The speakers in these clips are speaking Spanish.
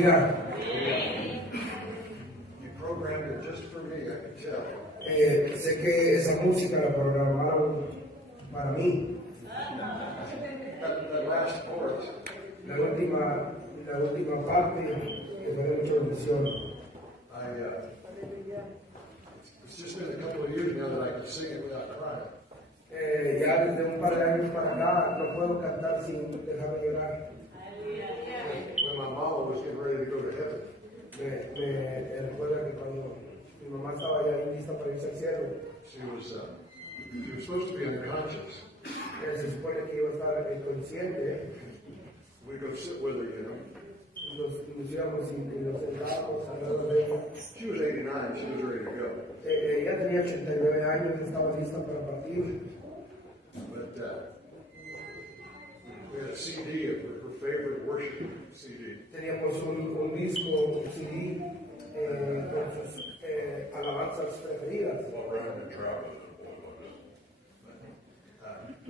bendiga. You programmed it just for me, I can tell. Sé que esa música la programaron para mí. That last chorus, La última parte que fue de mucha bendición. it's just been a couple of years now that I can sing it without crying. Ya desde un par de años para acá no puedo cantar sin dejarme llorar. When my mama was getting ready to go to heaven, Me recuerda que cuando mi mamá estaba ya lista para irse al cielo, she was supposed to be unconscious. se supone que iba a estar inconsciente. We go sit with her, you know. Nos íbamos y nos sentábamos al lado de ella. She was 89, she was ready to go. Ella tenía 89 años, estaba lista para partir. But we had a CD of her favorite worship CD. Teníamos un disco, un CD con sus alabanzas preferidas.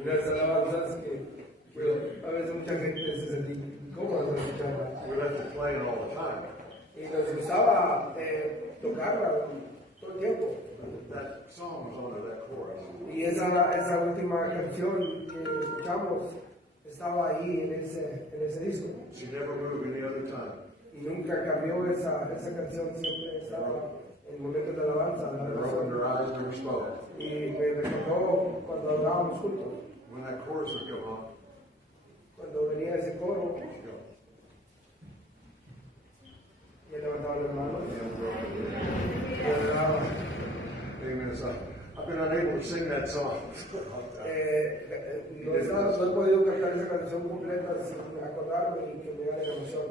Unas alabanzas que a veces mucha gente se sentía incómoda con escucharla. We left it playing all the time. Y nos gustaba tocarla todo el tiempo. That song was on that chorus. Y esa última canción que escuchamos estaba ahí en ese disco. She never moved any other time. Y nunca cambió esa canción, siempre estaba en momentos de alabanza. Never opened her eyes, never spoke. Y me recordó cuando hablábamos juntos, When that chorus would come on, cuando venía ese coro, she'd go, y él levantaba las manos, y Amen. oraba. Amen. So I've been unable to sing that song. No he podido cantar esa canción completa sin acordarme y que me haga la emoción.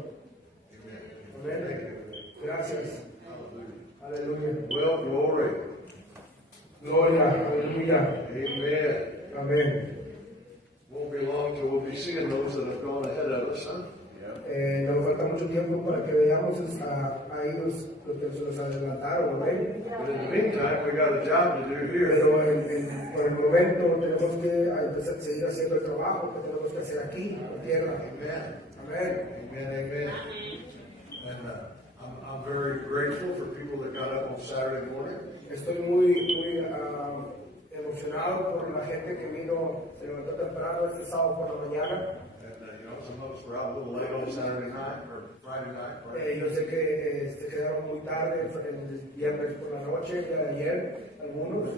Amén. Gracias. Aleluya. Well, glory. Gloria. Aleluya. Amen. Amén. Won't be long till we'll be seeing those that have gone ahead of us, huh? Nos falta mucho tiempo para que veamos a ellos los que se los adelantaron. Amén. But in the meantime, we got a job to do here. Pero por el momento tenemos que empezar a seguir haciendo el trabajo que tenemos que hacer aquí en la tierra. Amen. Amén. Amen. Amen. And I'm very grateful for people that got up on Saturday morning. Estoy muy emocionado por la gente que vino, se levantó temprano este sábado por la mañana. And, some of us were out a little late on Saturday night or Friday night. Right? Yo sé que se quedaron muy tarde el viernes por la noche, el día de ayer, algunos.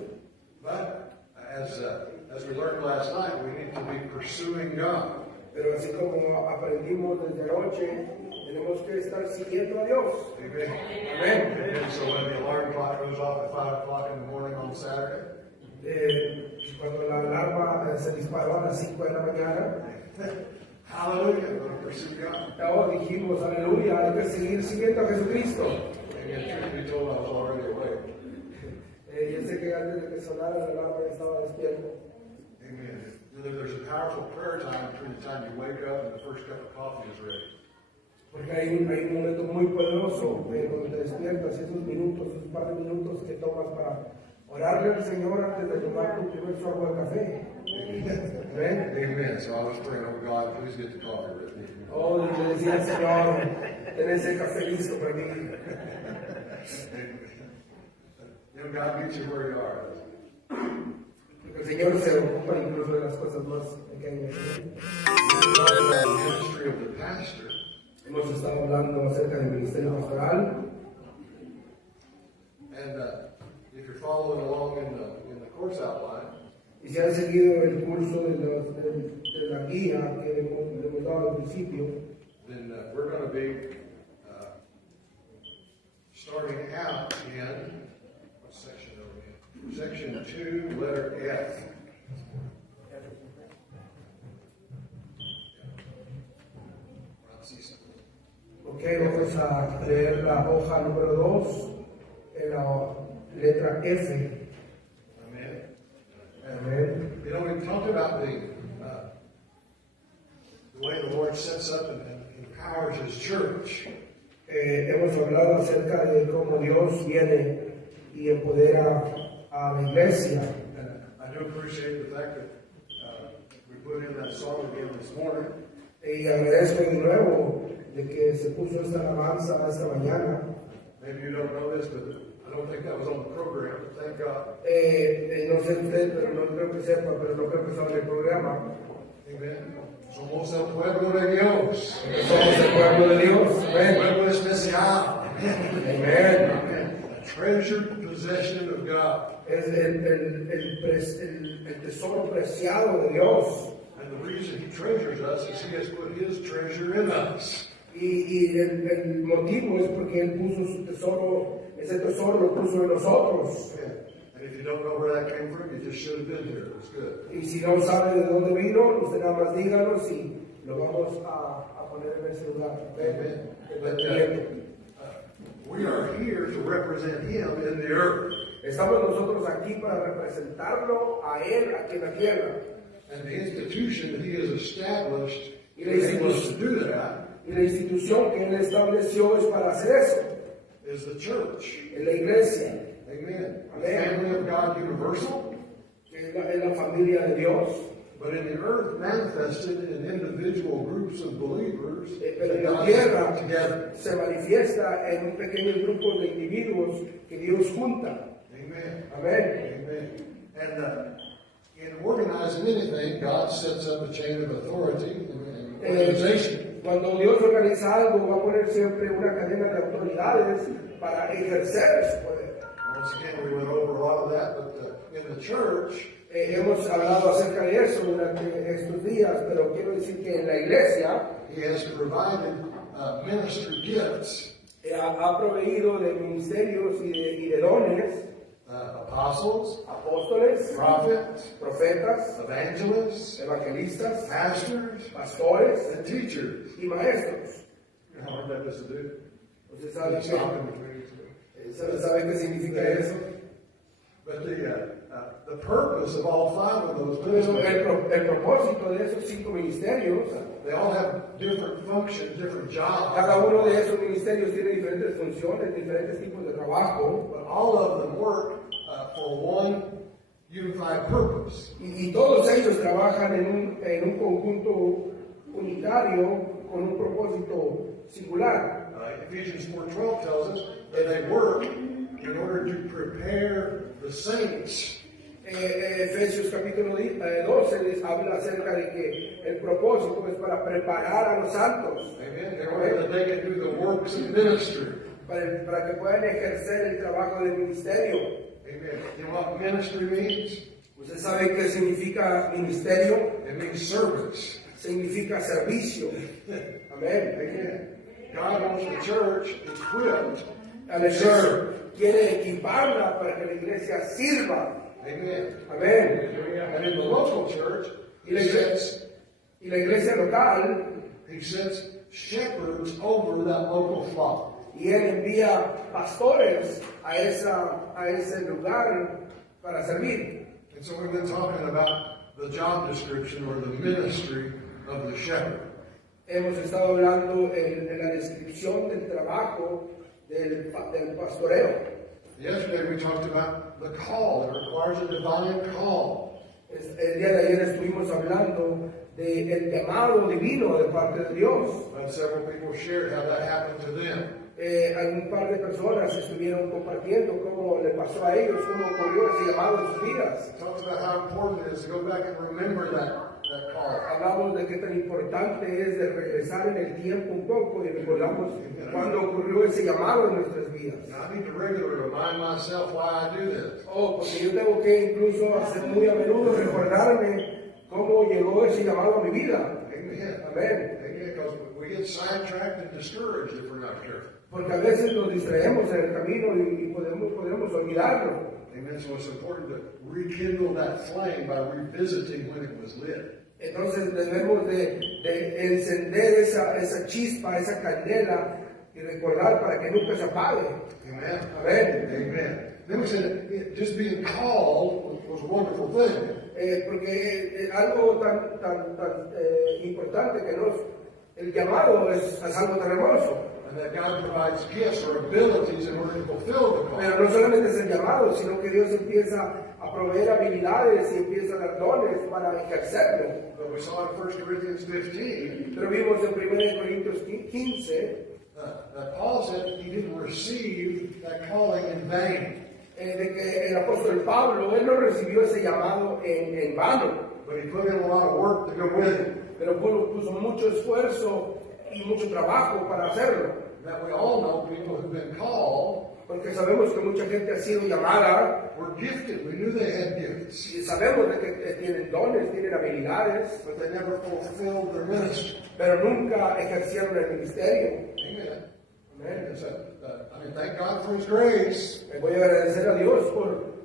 But as we learned last night, we need to be pursuing God. Pero así como aprendimos desde anoche, tenemos que estar siguiendo a Dios. Amen. Amén. And so when the alarm clock goes off at 5 o'clock in the morning on Saturday, Cuando la alarma se disparó a las 5 de la mañana, hallelujah, we're going to pursue God. todos dijimos, aleluya, hay que seguir siguiendo a Jesucristo. And truth be told, I was already awake. Yo sé que antes de que sonara la alarma ya estaba despierto. Amen. There's a powerful prayer time between the time you wake up and the first cup of coffee is ready. Porque hay un momento muy poderoso cuando te despiertas, esos minutos, esos par de minutos que tomas para orarle al Señor antes de tomar tu primer sorbo de café. Amén. Amen. So I was praying, oh God, please get the coffee ready. Oh, y le decía al Señor, ten ese café listo para mí. You know, God meets you where you are. Porque el Señor se ocupa incluso de las cosas más pequeñas. The ministry of the pastor. Hemos estado hablando acerca del ministerio pastoral. And if you're following along in the course outline, Y si han seguido el curso de la guía que le hemos dado al principio, then we're going to be starting out in what section are we in? Section 2, letter F. ok, vamos a leer la hoja número 2 en la letra F. Amen. Amén. You know, we've talked about the way the Lord sets up and empowers His church. Hemos hablado acerca de cómo Dios viene y empodera a la iglesia. And I do appreciate the fact that we put in that song again this morning. Y agradezco de nuevo de que se puso esta alabanza esta mañana. Maybe you don't know this, but I don't think that was on the program. Thank God. No sé usted, pero no creo que sepa, pero no creo que estaba en el programa. Amen. Somos el pueblo de Dios. Somos el pueblo de Dios. El Amén. pueblo especial. Amén. Amen. A treasured possession of God. Es el tesoro preciado de Dios. And the reason He treasures us is He has put His treasure in us. Y el motivo es porque Él puso su tesoro, ese tesoro lo puso en nosotros. Yeah. And if you don't know where that came from, you just should have been here. It was good. Y si no sabe de dónde vino, usted nada más díganos y lo vamos a poner en ese lugar. Amen. But, Amén. we are here to represent Him in the earth. Estamos nosotros aquí para representarlo a Él aquí en la tierra. And the institution that He has established Y la enables us to do that Y la institución que Él estableció es para hacer eso, is the church. en la iglesia, Amen. The Amen. family of God universal, que es la familia de Dios. but in the earth manifested in individual groups of believers Pero that en la God has tierra put together. se manifiesta en un pequeño grupo de individuos que Dios junta. Amen. Amén. Amen. And in organizing anything, God sets up a chain of authority and organization. Cuando Dios organiza algo, va a poner siempre una cadena de autoridades para ejercer su poder. Once again, we went over a lot of that, but in the church, Hemos hablado acerca de eso durante estos días, pero quiero decir que en la iglesia He has provided ministry gifts, ha proveído de ministerios y de dones, apostles, apóstoles, prophets, profetas, evangelists, evangelistas, pastors, pastores and teachers. y maestros. You know what that is to do? ¿Usted sabe Stop in between these two. sabe qué significa eso? But the purpose of all five of those Pero ministries, el propósito de esos 5 ministerios, they all have different functions, different jobs. cada uno de esos ministerios tiene diferentes funciones, diferentes tipos de trabajo, But all of them work for one unified purpose. y todos ellos trabajan en un conjunto unitario con un propósito singular. Ephesians 4:12 tells us that they work in order to prepare the saints. Efesios capítulo 12 les habla acerca de que el propósito es para preparar a los santos, Amen. In order that they can do the works of ministry. para que puedan ejercer el trabajo del ministerio. Amen. You know what ministry means? ¿Usted sabe qué significa ministerio? It means service. Significa servicio. Amén. Amen. God wants the church equipped. Aleluya. Quiere equiparla para que la iglesia sirva. Amen. Amén. And in the local church, Y la iglesia local, he sets shepherds over that local flock. y él envía pastores a ese lugar para servir. And so we've been talking about the job description or the ministry of the shepherd. Hemos estado hablando en la descripción del trabajo del pastoreo. Yesterday we talked about the call. It requires a divine call. El día de ayer estuvimos hablando del llamado divino de parte de Dios. Several people shared how that happened to them. Un par de personas estuvieron compartiendo cómo le pasó a ellos, cómo ocurrió ese llamado en sus vidas. It talks about how important it is to go back and remember that call. Hablamos de qué tan importante es de regresar en el tiempo un poco y recordamos cuando ocurrió ese llamado en nuestras vidas. Now, I need to regularly remind myself why I do this. Porque yo tengo que incluso hacer muy a menudo recordarme cómo llegó ese llamado a mi vida. Amen. Amén. Amen. Because we get sidetracked and discouraged if we're not careful. Porque a veces nos distraemos en el camino y podemos olvidarlo. Amen. So it's important to rekindle that flame by revisiting when it was lit. Entonces debemos de encender esa chispa, esa candela y recordar para que nunca se apague. Amen. Amén. Amen. Then we said just being called was a wonderful thing. Porque algo tan importante que el llamado es algo tan hermoso. And that God provides gifts or abilities in order to fulfill the call. Pero no solamente es el llamado, sino que Dios empieza a proveer habilidades y empieza a dar dones para ejercerlo. But we saw in 1 Corinthians 15 Pero vimos en 1 Corintios 15 that Paul said he didn't receive that calling in vain. de que el apóstol Pablo, él no recibió ese llamado en vano, But he put in a lot of work to go with it. pero puso mucho esfuerzo y mucho trabajo para hacerlo. That we all know people who've been called Porque sabemos que mucha gente ha sido llamada were gifted. We knew they had gifts, y sabemos de que tienen dones, tienen habilidades, but they never fulfilled their ministry. pero nunca ejercieron el ministerio. Amen. Amén. And so, thank God for His grace. Me voy a agradecer a Dios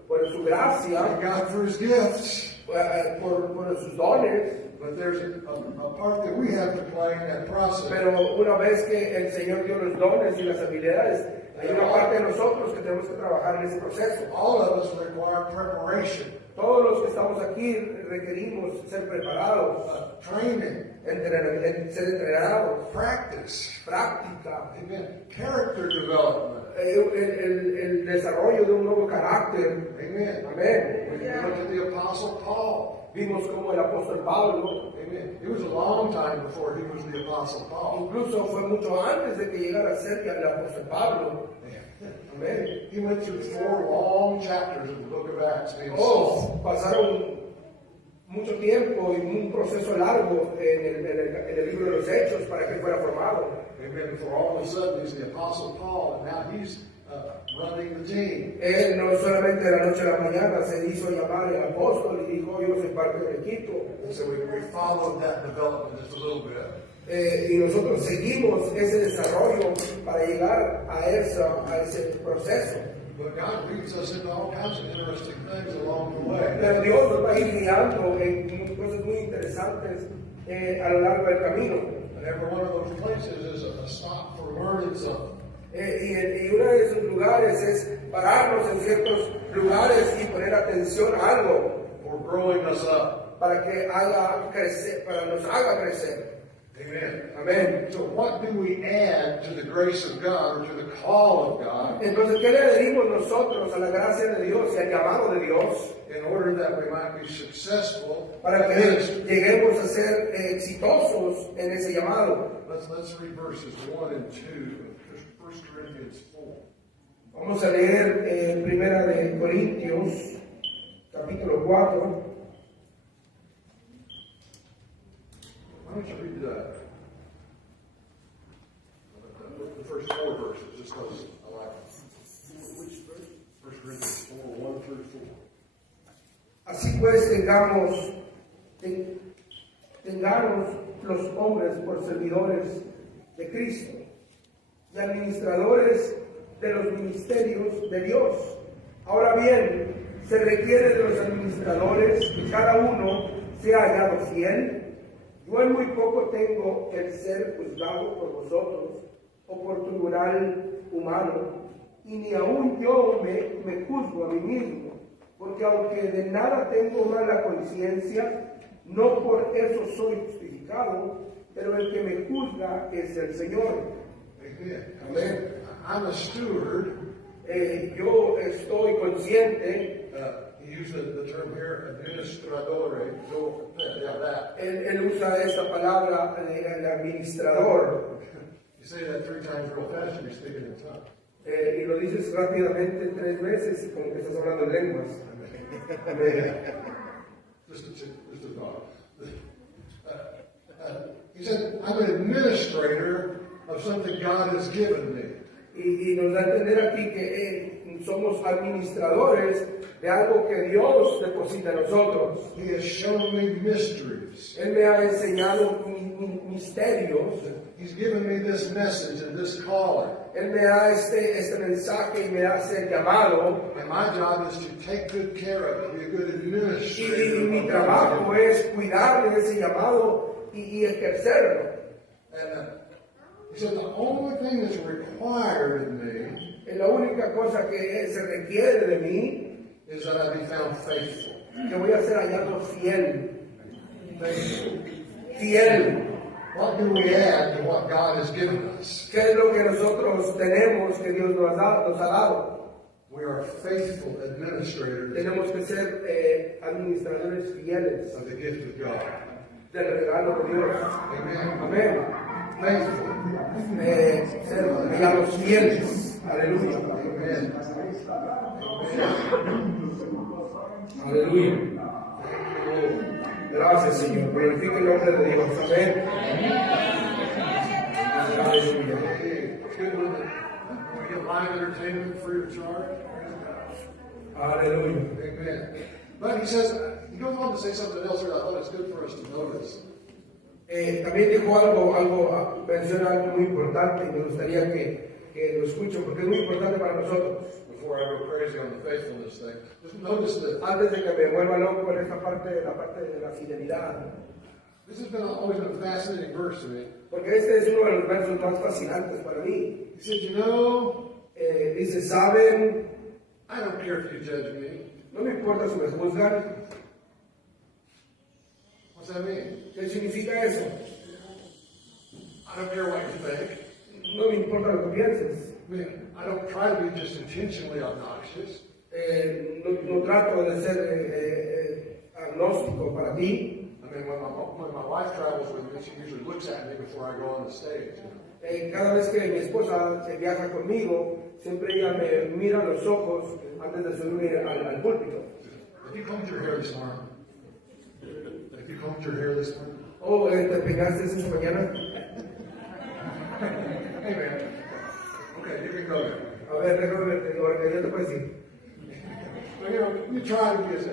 por su gracia, Thank God for His gifts. por sus dones, But there's a part that we have to play in that process. pero una vez que el Señor dio los dones y las habilidades, hay una parte de nosotros que tenemos que trabajar en ese proceso. All of us require preparation, Todos los que estamos aquí requerimos ser preparados, training, ser entrenados, practice. práctica, Amen. Character development. el desarrollo de un nuevo carácter. Amen. Amén. When you look at the Apostle Paul, Vimos como el apóstol Pablo, amen. It was a long time before he was the Apostle Paul. incluso fue mucho antes de que llegara a ser el apóstol Pablo. Amén. He went through 4 long chapters of the book of Acts being Oh, pasaron mucho tiempo y un proceso largo en el libro de los Hechos para que fuera formado. Amen. Before all of a sudden he's the Apostle Paul, and now he's running the team. Él no solamente de la noche a la mañana se hizo llamar el apóstol y dijo, yo soy parte del equipo. And so we followed that development just a little bit. Y nosotros seguimos ese desarrollo para llegar a ese proceso. But God leads us into all kinds of interesting things along the way. Pero Dios nos va a ir guiando en cosas muy interesantes a lo largo del camino. And every one of those places is a stop for learning something. Y uno de esos lugares es pararnos en ciertos lugares y poner atención a algo For growing us up. para que nos haga crecer. Amen. Amén. So what do we add to the grace of God or to the call of God Entonces, ¿qué le adherimos nosotros a la gracia de Dios y al llamado de Dios in order that we might be successful para in que ministry? lleguemos a ser exitosos en ese llamado? Let's read verses 1 and 2 of 1 Corinthians 4. Vamos a leer Primera de Corintios, capítulo 4. Why don't you read the first 4 verses, just because I like them. Which verse? 1 Corinthians 4, 1 through 4. Así pues, tengamos los hombres por servidores de Cristo y administradores de los ministerios de Dios. Ahora bien, se requiere de los administradores que cada uno sea hallado fiel. Yo en muy poco tengo el ser juzgado por vosotros o por tribunal humano, y ni aun yo me juzgo a mí mismo, porque aunque de nada tengo mala conciencia, no por eso soy justificado, pero el que me juzga es el Señor. Amen. Amén. I'm a steward. Yo estoy consciente, He used the term here, administradore. That. él usa esta palabra, el administrador, You say that 3 times real fast, you're speaking in tongues. y lo dices rápidamente 3 veces y como que estás hablando en lenguas. Just a thought. He said, I'm an administrator of something God has given me. Y nos da a entender aquí que somos administradores de algo que Dios deposita en nosotros. He has shown me mysteries. Él me ha enseñado misterios. He's given me this message and this calling. Él me da este mensaje y me hace el llamado. And my job is to take good care of it, be a good administrator. Y mi trabajo es cuidar de ese llamado y ejercerlo. And he said, the only thing that's required of me La única cosa que se requiere de mí is that I be found faithful. que voy a ser hallado fiel. Faithful. Fiel. What do we add to what God has given us? ¿Qué es lo que nosotros tenemos que Dios nos ha dado? We are faithful administrators Tenemos que ser administradores fieles of the gift of God. del regalo de Dios. Amen. Amén. Faithful. Ser regalos fieles. Aleluya. Amen. Aleluya. Gracias, Señor. Glorifique el nombre de Dios. Amén. Aleluya. It's good when we get live entertainment free of charge. Aleluya. Amen. But he says, he goes on to say something else here that I thought it's good for us to notice. También dijo algo, menciona algo muy importante y me gustaría que lo escuchen porque es muy importante para nosotros. Before I go crazy on the faithfulness thing, just notice that Antes de que me vuelva loco en esta parte, la parte de la fidelidad, this has always been a fascinating verse to me. porque este es uno de los versos más fascinantes para mí. He said, you know, Dice, ¿saben? I don't care if you judge me. No me importa si me juzgan. What's that mean? ¿Qué significa eso? I don't care what you think. No me importa lo que pienses. I mean, I don't try to be just intentionally obnoxious. No trato de ser agnóstico para ti. I mean, when my wife travels with me, she usually looks at me before I go on the stage. You know? Cada vez que mi esposa se viaja conmigo, siempre ella me mira a los ojos antes de subir al púlpito. Have you combed your hair this morning? Have you combed your hair this morning? Oh, ¿te peinaste esta mañana? Hey, man. Okay, you can go there. A ver, déjame ver, que yo te puedo decir. Well, you know, you try to be as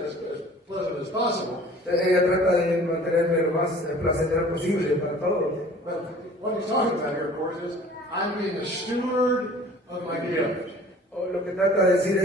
pleasant as possible. Ella trata de mantenerme lo más placentero posible para todos. But what he's talking about here, of course, is I'm being a steward of my gift. O lo que trata de decir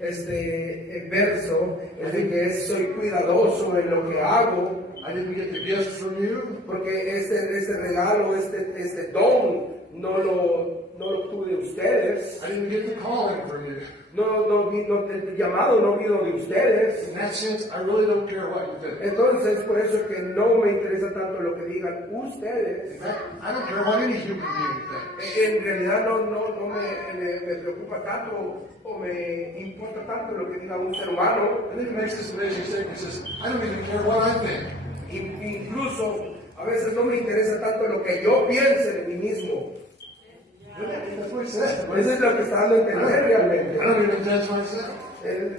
este verso es de que soy cuidadoso en lo que hago, I didn't get the gift from you. porque este regalo, este don, no lo obtuve de ustedes. I didn't get the calling from you. El llamado no vino de ustedes. In that sense, I really don't care what you think. Entonces, por eso es que no me interesa tanto lo que digan ustedes. In fact, I don't care what any human being thinks. En realidad no me preocupa tanto o me importa tanto lo que diga un ser humano. And then he makes this amazing statement. He says, I don't even care what I think. Incluso a veces no me interesa tanto lo que yo piense de mí mismo. That's what he said. Eso es lo que está dando a entender realmente. I don't even judge myself.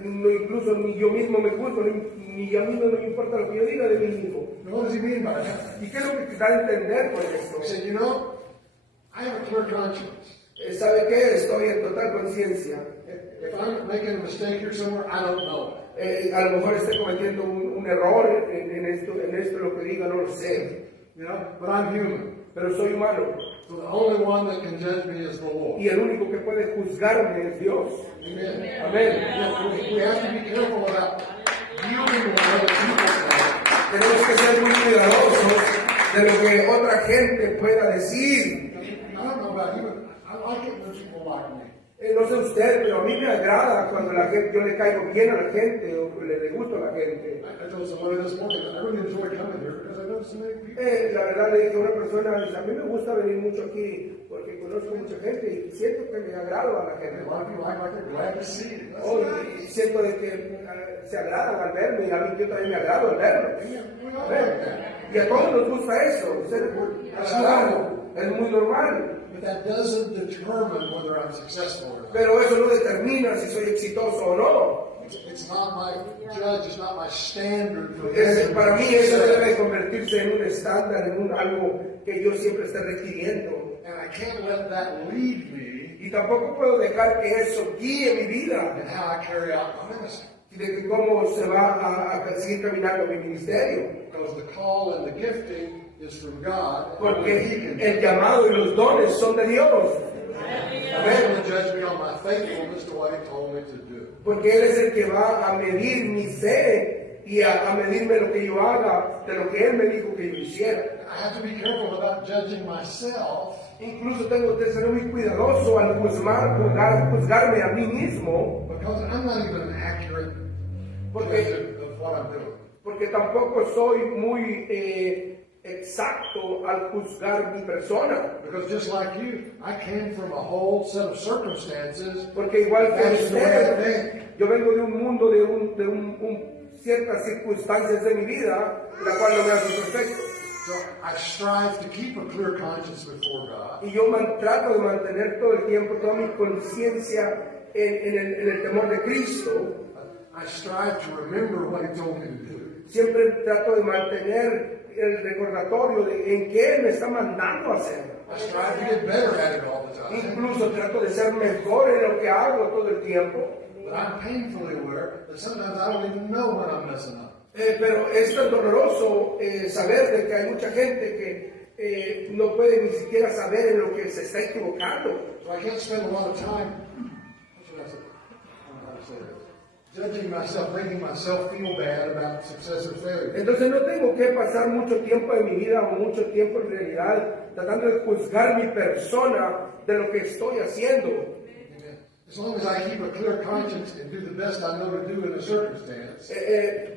Incluso ni yo mismo me juzgo, ni a mí no me importa lo que yo diga de mí mismo. Now, what does he mean by that? ¿Y qué es lo que da a entender con esto? He said, you know, I have a clear conscience. ¿Sabe qué? Estoy en total conciencia. If I'm making a mistake here somewhere, I don't know. A lo mejor esté cometiendo un error en esto, lo que diga, no lo sé. You know, but I'm human. Pero soy humano. So the only one that can judge me is the Lord. Y el único que puede juzgarme es Dios. Amen. Amén. We have to be careful about yielding what other people say. Tenemos que ser muy cuidadosos de lo que otra gente pueda decir. I don't know about you, but I like it when people like me. No sé usted, pero a mí me agrada cuando la gente, yo le caigo bien a la gente o le gusto a la gente. I told somebody this morning that I really enjoy coming here because I know so many people. La verdad le dije a una persona, a mí me gusta venir mucho aquí porque conozco mucha gente y siento que me agrado a la A gente. lot of people act like they're glad to see you. That's Oh, nice. y siento de que se agradan al verme y a mí yo también me agrado al verlo. We all Amén. like that. Y a todos nos gusta eso, ser agradado, es muy normal. But that doesn't determine whether I'm successful or not. Pero eso no determina si soy exitoso o no. It's not my judge, it's not my standard for Para mí eso debe convertirse en un estándar, en algo que yo siempre esté requiriendo. And I can't let that lead me Y tampoco puedo dejar que eso guíe mi vida, in how I carry out my ministry. de cómo se va a seguir caminando mi ministerio. Because the call and the gifting is from God. Porque He can el llamado y los dones son de Dios. Amén. Judge me on my faithfulness to what He told me to do. Porque Él es el que va a medir mi fe y a medirme lo que yo haga de lo que Él me dijo que yo hiciera. I have to be careful about judging myself Incluso tengo que ser muy cuidadoso al juzgarme a mí mismo, because I'm not even an accurate judge of what I'm doing. porque tampoco soy muy exacto al juzgar mi persona. Because just like you, I came from a whole set of circumstances. Porque igual que That's the way I usted, think. yo vengo de un mundo, de ciertas circunstancias de mi vida, la cual no me hace perfecto. So I strive to keep a clear conscience before God. Y yo trato de mantener todo el tiempo toda mi conciencia en el temor de Cristo. I strive to remember what He told me to do. Siempre trato de mantener el recordatorio de en qué Él me está mandando a hacer. I strive to get better at it all the time. Incluso trato de ser mejor en lo que hago todo el tiempo. But I'm painfully aware that sometimes I don't even know when I'm messing up. Pero es tan doloroso saber de que hay mucha gente que no puede ni siquiera saber en lo que se está equivocando. So I can't spend a lot of time, what should I say? I don't know how to say this. Judging myself, making myself feel bad about success or failure. Entonces no tengo que pasar mucho tiempo de mi vida o mucho tiempo en realidad tratando de juzgar mi persona de lo que estoy haciendo. Amen. As long as I keep a clear conscience and do the best I know to do in a circumstance,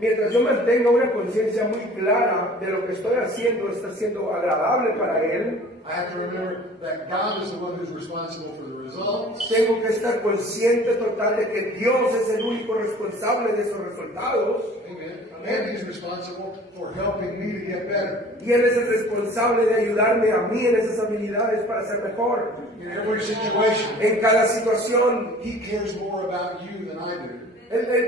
Mientras yo mantenga una conciencia muy clara de lo que estoy haciendo está siendo agradable para Él, I have to remember that God is the one who's responsible for the results. tengo que estar consciente total de que Dios es el único responsable de esos resultados. Amen. And He's responsible for helping me to get better. Y Él es el responsable de ayudarme a mí en esas habilidades para ser mejor. In every situation, En cada situación, He cares more about you than I do.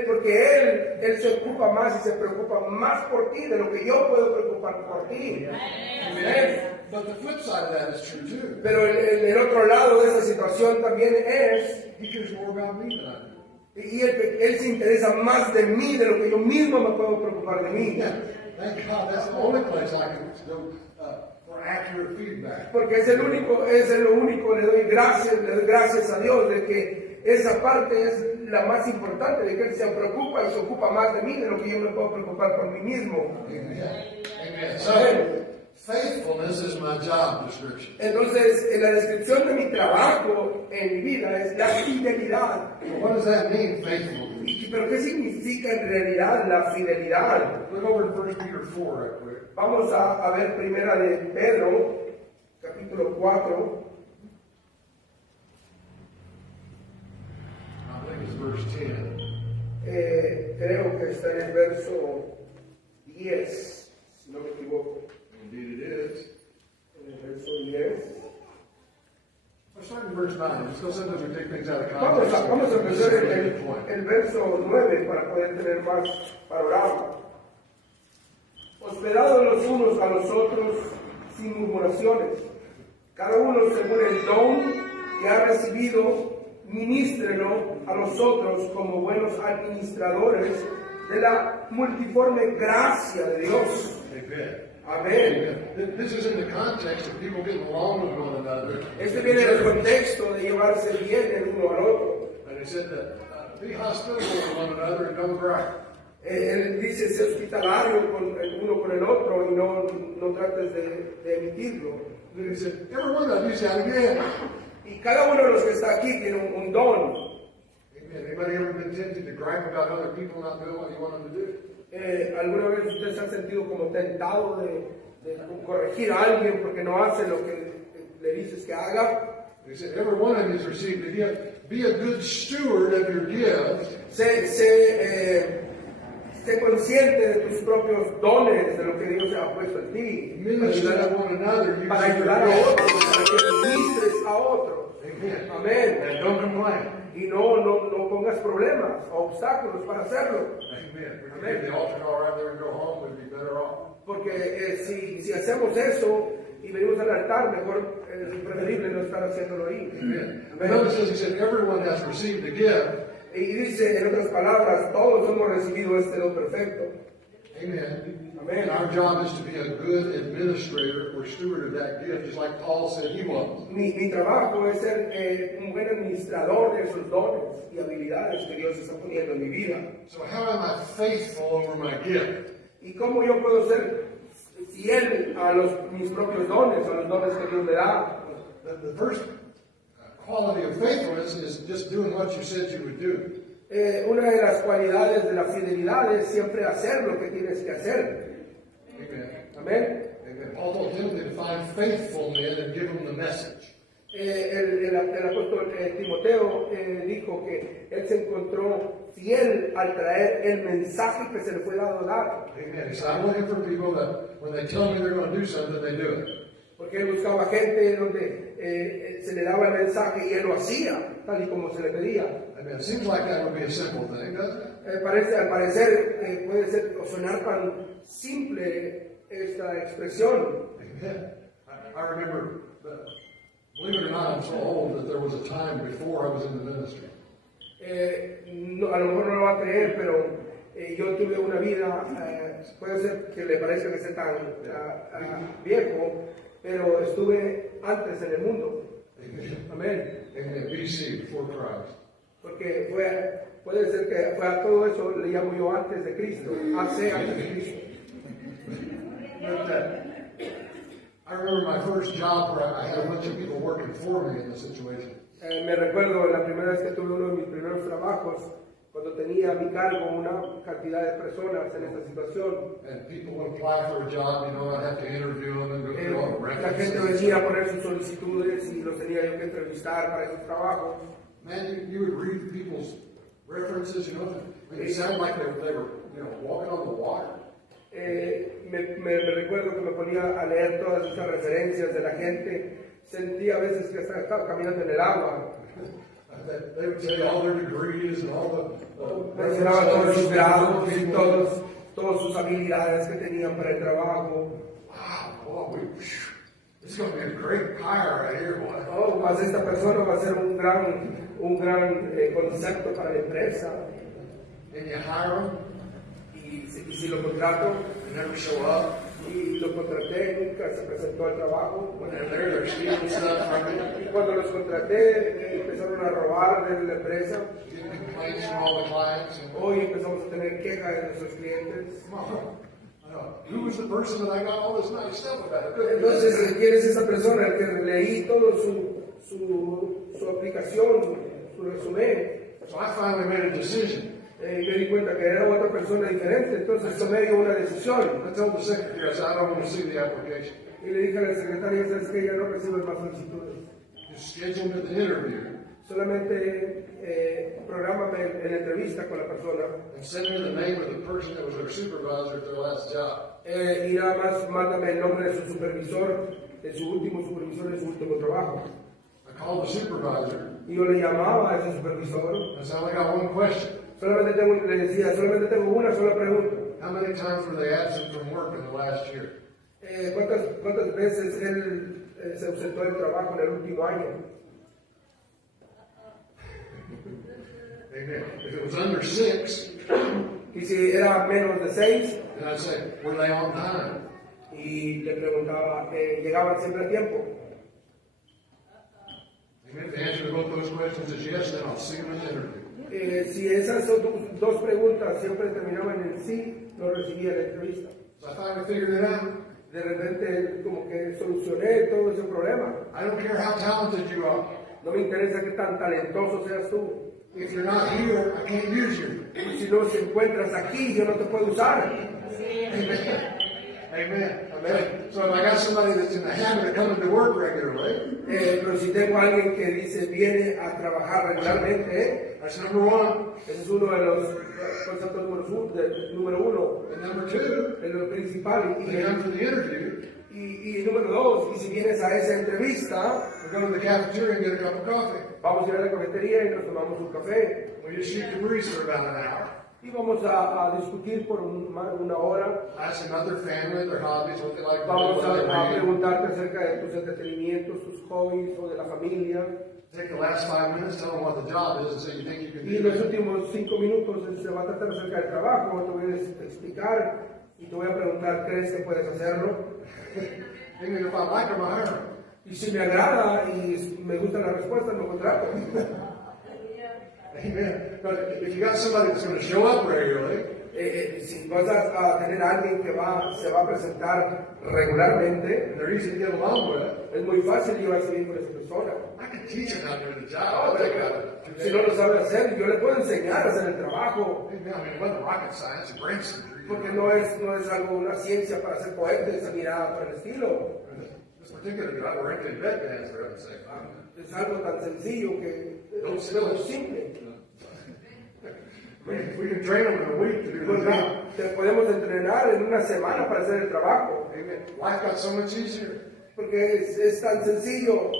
porque Él se ocupa más y se preocupa más por ti de lo que yo puedo preocupar por ti. Amén. But the flip side of that is true too. Pero el otro lado de esa situación también es, He cares more about me than I do. y él se interesa más de mí de lo que yo mismo me puedo preocupar de mí. Yeah, thank God. That's the only place I can go for accurate feedback. Porque es lo único, le doy gracias a Dios de que esa parte es la más importante, de que Él se preocupa y se ocupa más de mí de lo que yo me puedo preocupar por mí mismo. Amen. Amen. So, faithfulness is my job description. Entonces, en la descripción de mi trabajo en mi vida es la fidelidad. So what does that mean, faithfulness? ¿Pero qué significa en realidad la fidelidad? Look over to 1 Peter 4 right quick. Vamos a ver primera de Pedro, capítulo 4. I think it's verse 10. Creo que está en el verso 10, si no me equivoco. Indeed it is. En el verso 10. Let's start in verse 9. Because sometimes we take things out of Vamos context. a empezar This is a good point. el verso 9 para poder tener más panorama. Hospedados los unos a los otros sin murmuraciones, cada uno según el don que ha recibido, ministrelo a los otros como buenos administradores de la multiforme gracia de Dios. Amen. Amén. This is in the context of people getting along with one another. Este viene del contexto de llevarse bien el uno al otro. And it said that be hospitable to one another and don't gripe. Él dice, sé hospitalario con el uno con el otro y no trates de emitirlo. And then he said, every one of you shout again. Y cada uno de los que está aquí tiene un don. Amen. Anybody ever been tempted to gripe about other people not doing what you want them to do? ¿Alguna vez usted se ha sentido como tentado de corregir a alguien porque no hace lo que le dices que haga? He said, every one of you has received a gift. Be a good steward of your gift. Sé consciente de tus propios dones, de lo que Dios ha puesto en ti, Minister to one another. para ayudar a otros, para que ministres a otros. Amen. Amén. And don't complain. Y no pongas problemas o obstáculos para hacerlo. Amen. We could leave the altar call right there and go home. We'd be better off. Porque si hacemos eso y venimos al altar, mejor es preferible no estar haciéndolo ahí. Amen. Amén. Notice as he said, everyone has received a gift. Y dice, en otras palabras, todos hemos recibido este don perfecto. Amen. Amén. And our job is to be a good administrator or steward of that gift, just like Paul said he was. Mi trabajo es ser un buen administrador de esos dones y habilidades que Dios está poniendo en mi vida. So how am I faithful over my gift? ¿Y cómo yo puedo ser fiel a mis propios dones, a los dones que Dios me da? The first quality of faithfulness is just doing what you said you would do. Una de las cualidades de la fidelidad es siempre hacer lo que tienes que hacer. Amen. Amén. Amen. And Paul told Timothy to find faithful men and give them the message. El apóstol Timoteo dijo que él se encontró fiel al traer el mensaje que se le fue dado a dar. Amen. He said, I'm looking for people that when they tell me they're going to do something, they do it. Porque él buscaba gente donde se le daba el mensaje y él lo hacía, tal y como se le pedía. Amen. It seems like that would be a simple thing, doesn't it? Al parecer puede ser o sonar tan simple esta expresión. Amen. I remember, believe it or not, I'm so old that there was a time before I was in the ministry. A lo mejor no lo va a creer, pero yo tuve una vida, puede ser que le parezca que sea tan viejo, pero estuve antes en el mundo. Amén. Amen. BC, before Christ. Porque puede ser que fue a todo eso, le llamo yo antes de Cristo, hace antes de Cristo. But, I remember my first job where I had a bunch of people working for me in the situation. Me recuerdo la primera vez que tuve uno de mis primeros trabajos, cuando tenía a mi cargo una cantidad de personas en esta situación. And people would apply for a job, you know, I'd have to interview them and go through all the La gente references. venía a poner sus solicitudes y los tenía yo que entrevistar para esos trabajos. Man, you would read people's references, you know, and it sounded like they were, you know, walking on the water. Me recuerdo que me ponía a leer todas esas referencias de la gente. Sentía a veces que estaba caminando en el agua. They would say all their degrees and all the Mencionaba todos sus grados y people. todas sus habilidades que tenían para el trabajo. Wow, boy, this is going to be a great hire right here, boy. Oh, más esta persona va a ser un gran concepto para la empresa. And you hire them, Y si lo contrato, they never show up. y lo contraté, nunca se presentó al trabajo. When they're there, they're stealing stuff from you, Y cuando los contraté, empezaron a robar de la empresa. getting complaints from all the clients. And, Hoy empezamos a tener quejas de nuestros clientes. come on. Who was the person that I got all this nice stuff about? Entonces, ¿quién es esa persona? El que leí todo su aplicación, su resumen. So I finally made a decision. Me di cuenta que era otra persona diferente, entonces tomé yo una decisión. I told the secretary, I said, I don't want to see the application. Y le dije a la secretaria, ¿sabes que ella no recibe más solicitudes? Just schedule me the interview Solamente prográmame en la entrevista con la persona. and send me the name of the person that was their supervisor at their last job. Y nada más mándame el nombre de su supervisor, de su último supervisor de su último trabajo. I called the supervisor Y yo le llamaba a ese supervisor. and said, I only got one question. Le decía, solamente tengo una sola pregunta. How many times were they absent from work in the last year? ¿Cuántas veces él se ausentó del trabajo en el último año? Amen. If it was under 6, Y si era menos de 6, then I'd say, were they on time? y le preguntaba, ¿llegaban siempre a tiempo? Amen. If the answer to both those questions is yes, then I'll see them in the interview. Si esas son dos preguntas siempre terminaban en sí, lo recibía en la entrevista. So I finally figured it out. De repente, como que solucioné todo ese problema. I don't care how talented you are. No me interesa qué tan talentoso seas tú. If you're not here, I can't use you. Y si no se encuentras aquí, yo no te puedo usar. Amen. Amen. So if I got somebody that's in the habit of coming to work regularly, Pero si tengo a alguien que dice viene a trabajar regularmente, that's number one. ese es uno de los conceptos número uno, And number two, de lo principal. when they come to the interview, Y número dos, y si vienes a esa entrevista, we go to the cafeteria and get a cup of coffee. vamos a ir a la cafetería y nos tomamos un café. We just shoot the breeze for about an hour. Y vamos a discutir por una hora. Ask them about their family, their hobbies, what they like to do, Vamos what they a read. preguntarte acerca de tus entretenimientos, tus hobbies o de la familia. Take the last 5 minutes, tell them what the job is, and say you think you can Y en do los it. últimos 5 minutos se va a tratar acerca del trabajo, te voy a explicar y te voy a preguntar, ¿crees que puedes hacerlo? Even if I like them, I hire them. Y si me agrada y me gusta la respuesta, lo contrato. Amen. But if you got somebody that's going to show up regularly, Si vas a tener a alguien que se va a presentar regularmente, and they're easy to get along with, es muy fácil llevarse bien con esa persona. I can teach them how to do the job. I'll take a Si no lo sabe hacer, yo le puedo enseñar a hacer el trabajo. Amen. I mean, it wasn't rocket science, it's brain surgery. Porque no es algo, una ciencia para ser cohetes ni nada por el estilo. This particular guy, we're in bed dance for heaven's sake. Es algo tan sencillo que es algo simple. We can train them in a week to do the job. Porque te podemos entrenar en una semana para hacer el trabajo. Amen. Life got so much easier. Porque es tan sencillo.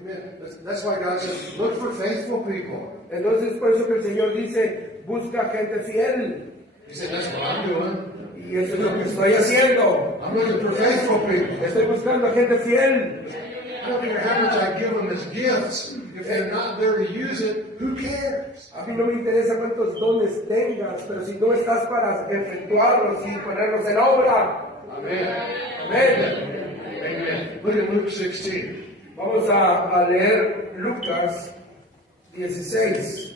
Amen. That's why God says, look for faithful people. Entonces por eso que el Señor dice, busca gente fiel. He said, that's what I'm doing. Y eso es lo que estoy haciendo. I'm looking for faithful people. Estoy buscando a gente fiel. I don't care how much I give them as gifts. If they're not there to use it, who cares? A mí no me interesa cuántos dones tengas, pero si no estás para efectuarlos y ponerlos en obra. Amen. Amén. Amen. Look at Luke 16. Vamos a leer Lucas 16.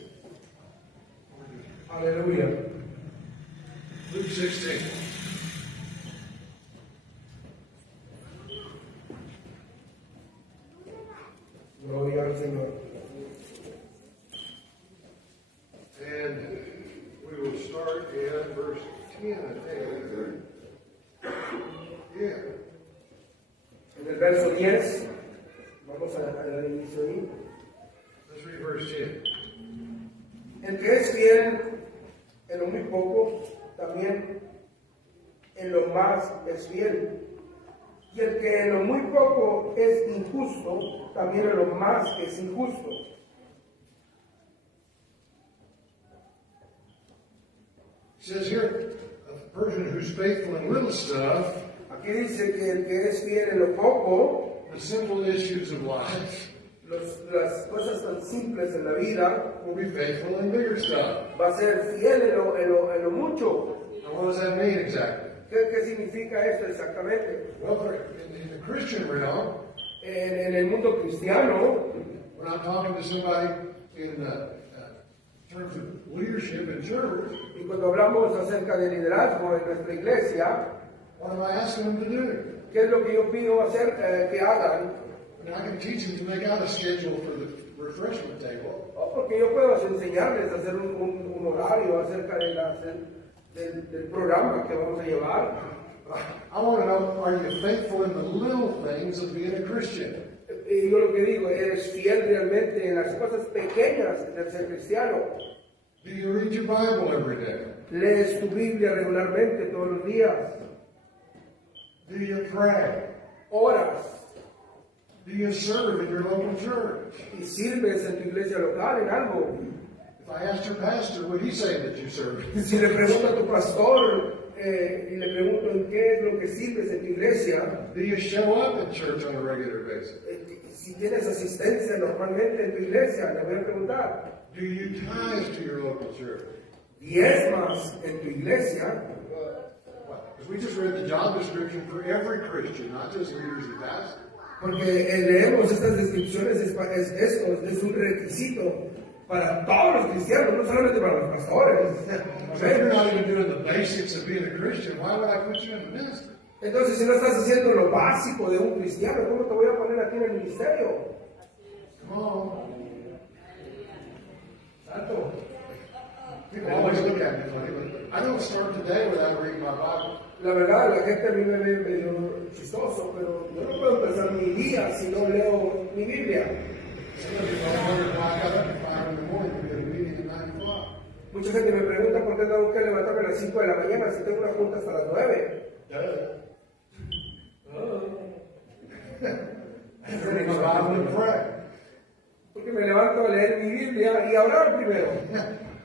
Aleluya. Luke 16. Gloria al Señor. And we will start in verse 10, I think. Yeah. En el verso 10, vamos a dar inicio ahí. Let's read verse 10. El que es fiel en lo muy poco, también en lo más es fiel. Y el que en lo muy poco es injusto, también en lo más es injusto. It says here, a person who's faithful in little stuff, Aquí dice que el que es fiel en lo poco, the simple issues of life, las cosas tan simples en la vida, will be faithful in bigger stuff. va a ser fiel en lo mucho. Now, what does that mean exactly? ¿Qué significa esto exactamente? Well, in the Christian realm, En el mundo cristiano, when I'm talking to somebody in terms of leadership in church, y cuando hablamos acerca de liderazgo en nuestra iglesia, what am I asking them to do? ¿qué es lo que yo pido hacer, que hagan? And I can teach them to make out a schedule for the refreshment table. Porque yo puedo enseñarles a hacer un horario acerca del programa que vamos a llevar. I want to know, are you faithful in the little things of being a Christian? Y yo lo que digo, ¿eres fiel realmente en las cosas pequeñas del ser cristiano? Do you read your Bible every day? ¿Lees tu Biblia regularmente todos los días? Do you pray? ¿Oras? Do you serve in your local church? ¿Y sirves en tu iglesia local en algo? If I asked your pastor, would he say that you serve? Si le pregunto a tu pastor y le pregunto en qué es lo que sirves en tu iglesia, Do you show up at church on a regular basis? si tienes asistencia normalmente en tu iglesia, le voy a preguntar, Do you tithe to your local church? ¿diezmas en tu iglesia? Because we just read the job description for every Christian, not just leaders and pastors. Porque leemos estas descripciones, esto es un requisito para todos los cristianos, no solamente para los pastores. So if you're not even doing the basics of being a Christian, why would I put you in the ministry? Entonces, si no estás haciendo lo básico de un cristiano, ¿cómo te voy a poner aquí en el ministerio? Come on. Santo. People always look at me funny, but I don't start today without reading my Bible. La verdad, la gente a mí me ve medio chistoso, pero yo no puedo empezar mi día si no leo mi Biblia. Some of you might wonder why I got up at 5 in the morning to be at a meeting at 9 o'clock. Mucha gente me pregunta por qué tengo que levantarme a las 5 de la mañana si tengo una junta hasta las 9. I have to read my Bible and pray. Porque me levanto a leer mi Biblia y a orar primero.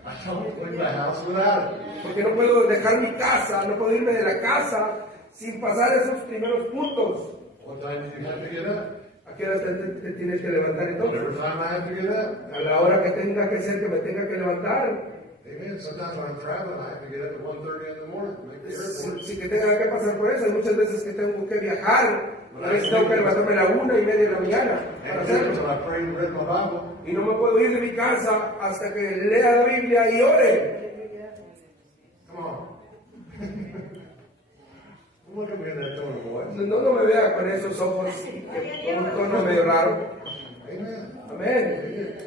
I don't leave the house without it. Porque no puedo dejar mi casa, no puedo irme de la casa sin pasar esos primeros puntos. What time do you have to get up? ¿A qué hora te tienes que levantar Whatever entonces? time I have to get up. A la hora que tenga que ser que me tenga que levantar. Amen. Sometimes when I'm traveling, I have to get up at 1:30 in the morning to make the airport. Si que tenga que pasar por eso, hay muchas veces que tengo que viajar. A veces tengo que levantarme a la 1:30 de la mañana para And until hacerlo. I prayed and read my Bible. Y no me puedo ir de mi casa hasta que lea la Biblia y ore. Come on. Don't look at me in that tone of voice. No me vea con esos ojos con un tono medio raro. Amen. Amén.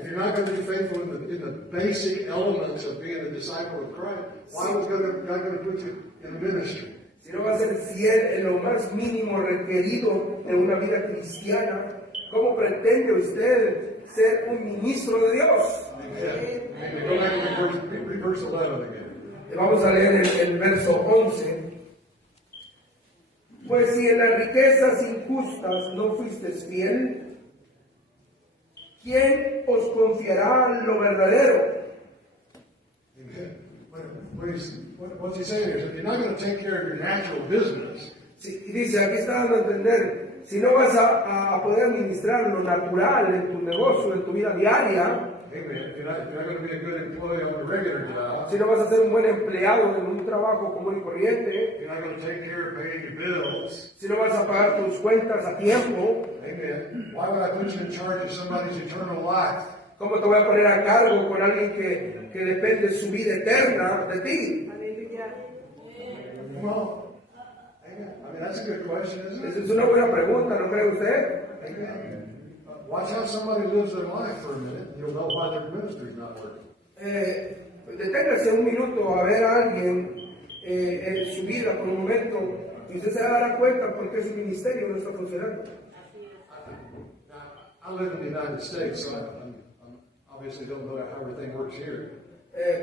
If you're not going to be faithful in the basic elements of being a disciple of Christ, why was God going to put you in the ministry? Si no va a ser fiel en lo más mínimo requerido en una vida cristiana, ¿cómo pretende usted ser un ministro de Dios? And go back to verse 11 again. Vamos a leer el verso 11. Pues si en las riquezas injustas no fuisteis fiel, ¿quién os confiará lo verdadero? Amen. What's he saying here? If you're not going to take care of your natural business, Sí, y dice, aquí está dando a entender, si no vas a poder administrar lo natural en tu negocio, en tu vida diaria, amen, if you're not going to be a good employee on a regular job, si no vas a ser un buen empleado en un trabajo común y corriente, if you're not going to take care of paying your bills, si no vas a pagar tus cuentas a tiempo, amen, why would I put you in charge of somebody's eternal life? ¿cómo te voy a poner a cargo con alguien que depende de su vida eterna de ti? Well, amen. I mean, that's a good question, isn't Esa it? es una buena pregunta, ¿no cree usted? Amen. Watch how somebody lives their life for a minute, and you'll know why their ministry's not working. Deténgase un minuto a ver a alguien en su vida por un momento y usted se va a dar cuenta por qué su ministerio no está funcionando. Now, I live in the United States, so I obviously don't know how everything works here.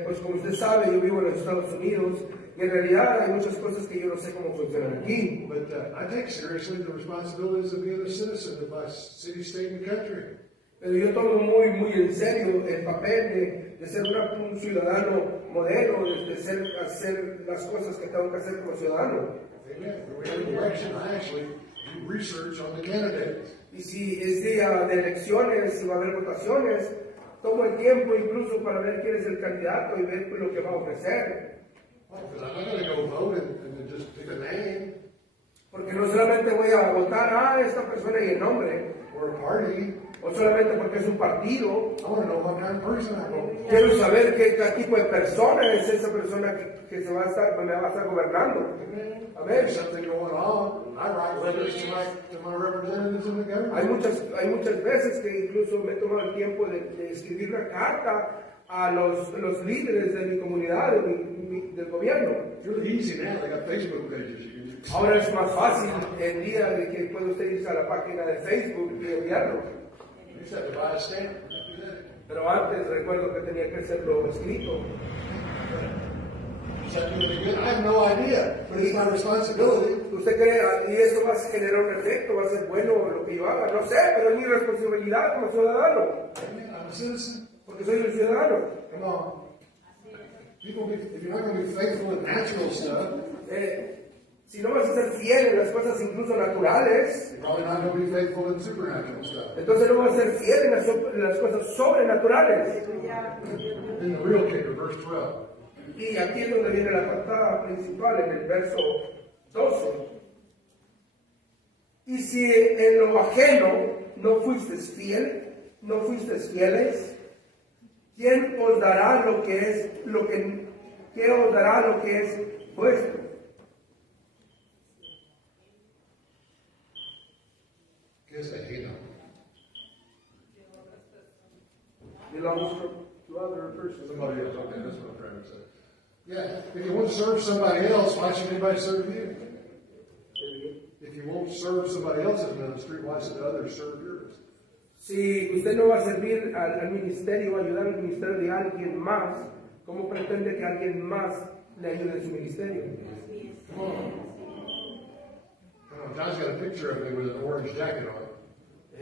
Pues como usted sabe, yo vivo en los Estados Unidos y en realidad hay muchas cosas que yo no sé cómo funcionan aquí. But I take seriously the responsibilities of being a citizen of my city, state, and country. Pero yo tomo muy en serio el papel de ser un ciudadano modelo, de hacer las cosas que tengo que hacer como ciudadano. Amen. When we have an election, I actually do research on the candidates. Y si es día de elecciones, si va a haber votaciones, tomo el tiempo incluso para ver quién es el candidato y ver lo que va a ofrecer. Because I'm not going to go vote and then just pick a name Porque no solamente voy a votar a esta persona y el nombre, or a party. o solamente porque es un partido. I want to know what kind of person I vote. Quiero saber qué tipo de persona es esa persona que me va a estar gobernando. Amen. A ver, There's something going on. I write letters to my representatives in the government. hay muchas veces que incluso me he tomado el tiempo de escribir una carta a los líderes de mi comunidad, del gobierno. It's really easy now. They got Facebook pages. You can just Ahora es más fácil el día de que puede usted irse a la página de Facebook y enviarlo. you just have to buy a stamp. Pero antes recuerdo que tenía que hacerlo escrito. Is that really good? I have no idea, but it's my responsibility. ¿Usted cree, y esto va a generar un efecto, va a ser bueno lo que yo haga? No sé, pero es mi responsabilidad como ciudadano, Amen. I'm a citizen. porque soy un ciudadano. Come on. If you're not going to be faithful in natural stuff, Si no vas a ser fiel en las cosas incluso naturales, you're probably not going to be faithful in supernatural stuff. entonces no vas a ser fiel en las cosas sobrenaturales. Then the real kicker, verse 12. Y aquí es donde viene la patada principal, en el verso 12. Y si en lo ajeno no fuisteis fiel, no fuisteis fieles, ¿quién os dará ¿quién os dará lo que es vuestro? ¿Qué es ajeno? Belongs to other persons. Somebody else. Okay, that's what I'm trying to say. Yeah, if you won't serve somebody else, why should anybody serve you? If you won't serve somebody else's ministry, why should others serve yours? Si usted no va a servir al ministerio, ayudar al ministerio de alguien más, ¿cómo pretende que alguien más le ayude en su ministerio? Come on. Come on, John's got a picture of me with an orange jacket on.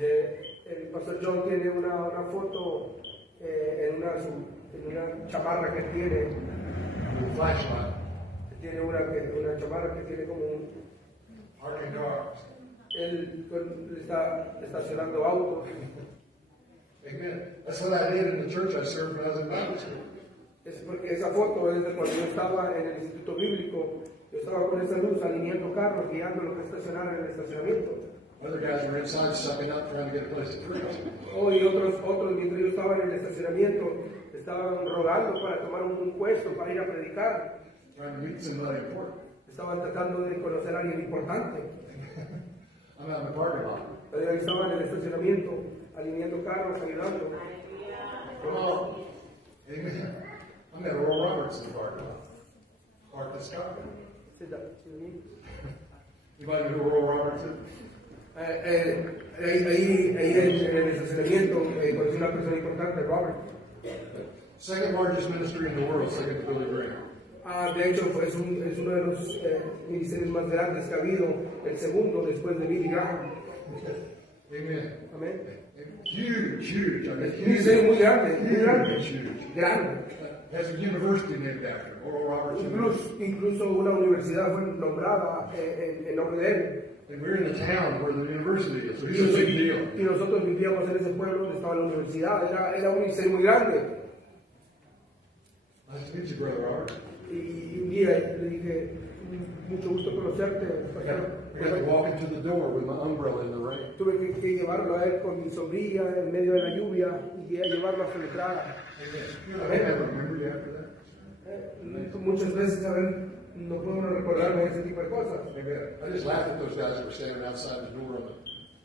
El pastor John tiene una foto en una chamarra que tiene. With a flashlight. Tiene una chamarra que tiene como un... Parking cars. Él está estacionando autos. Amen. That's what I did in the church I served when I was in Bible school. Es porque esa foto es de cuando yo estaba en el instituto bíblico. Yo estaba con esa luz alineando carros, guiando los que estacionaron en el estacionamiento. Other guys were inside sucking up trying to get a place to preach. Y otros mientras yo estaba en el estacionamiento, estaban rogando para tomar un puesto para ir a predicar. Trying to meet somebody important. Estaban tratando de conocer a alguien importante. I'm out in the parking lot. Pero estaban en el estacionamiento, alineando carros, ayudando. Come on. Amen. Anybody know who Oral Roberts is? Ahí en el estacionamiento conocí una persona importante, Robert. Second largest ministry in the world, second to Billy Graham. De hecho, es uno de los ministerios más grandes que ha habido, el segundo después de Billy Graham. Amen. Amén. Huge. I mean, Un ministerio muy grande, huge. grande. Has a university named after him, Oral Roberts University. Incluso una universidad fue nombrada en nombre de él. And we're in the town where the university is, so it's a big deal. Y nosotros vivíamos en ese pueblo donde estaba la universidad. Era un ministerio muy grande. Nice to meet you, Brother Robert. Y un día le dije, mucho gusto conocerte. I got to walk into the door with my umbrella in the rain. Tuve que llevarlo a él con mi sombrilla en medio de la lluvia y a llevarlo a su entrada. I remember you after that. Muchas veces, no puedo recordarme ese tipo de cosas. I just laughed at those guys that were standing outside the door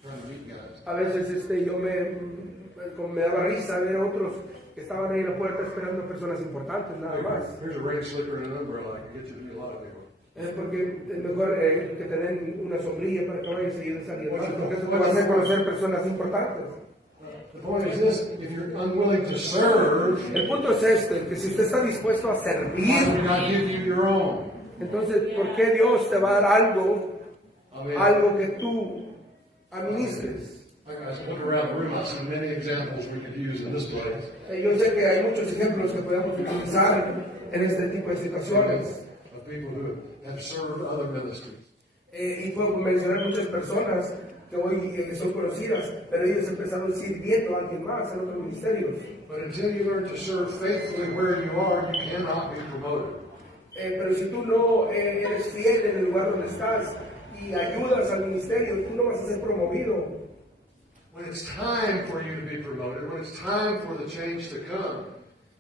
trying to meet guys. A veces yo me daba risa ver otros que estaban ahí en la puerta esperando a personas importantes, nada más. Here's a rain slicker and an umbrella. I can get you to meet a lot of people. Es porque es mejor que tener una sombrilla para que vayas y salir, porque eso te va a hacer conocer personas importantes. The point is this: if you're unwilling to serve, El punto es que si usted está dispuesto a why servir, would God give you your own? entonces, ¿por qué Dios te va a dar algo Amen. que tú administres? I was looking around the room. I see many examples we could use in this place. Yo sé que hay muchos ejemplos que podemos utilizar en este tipo de situaciones. Of people who have served other ministries. Y puedo mencionar muchas personas que hoy son conocidas, pero ellos empezaron sirviendo a alguien más en otros ministerios. But until you learn to serve faithfully where you are, you cannot be promoted. Pero si tú no eres fiel en el lugar donde estás y ayudas al ministerio, tú no vas a ser promovido. When it's time for you to be promoted, when it's time for the change to come,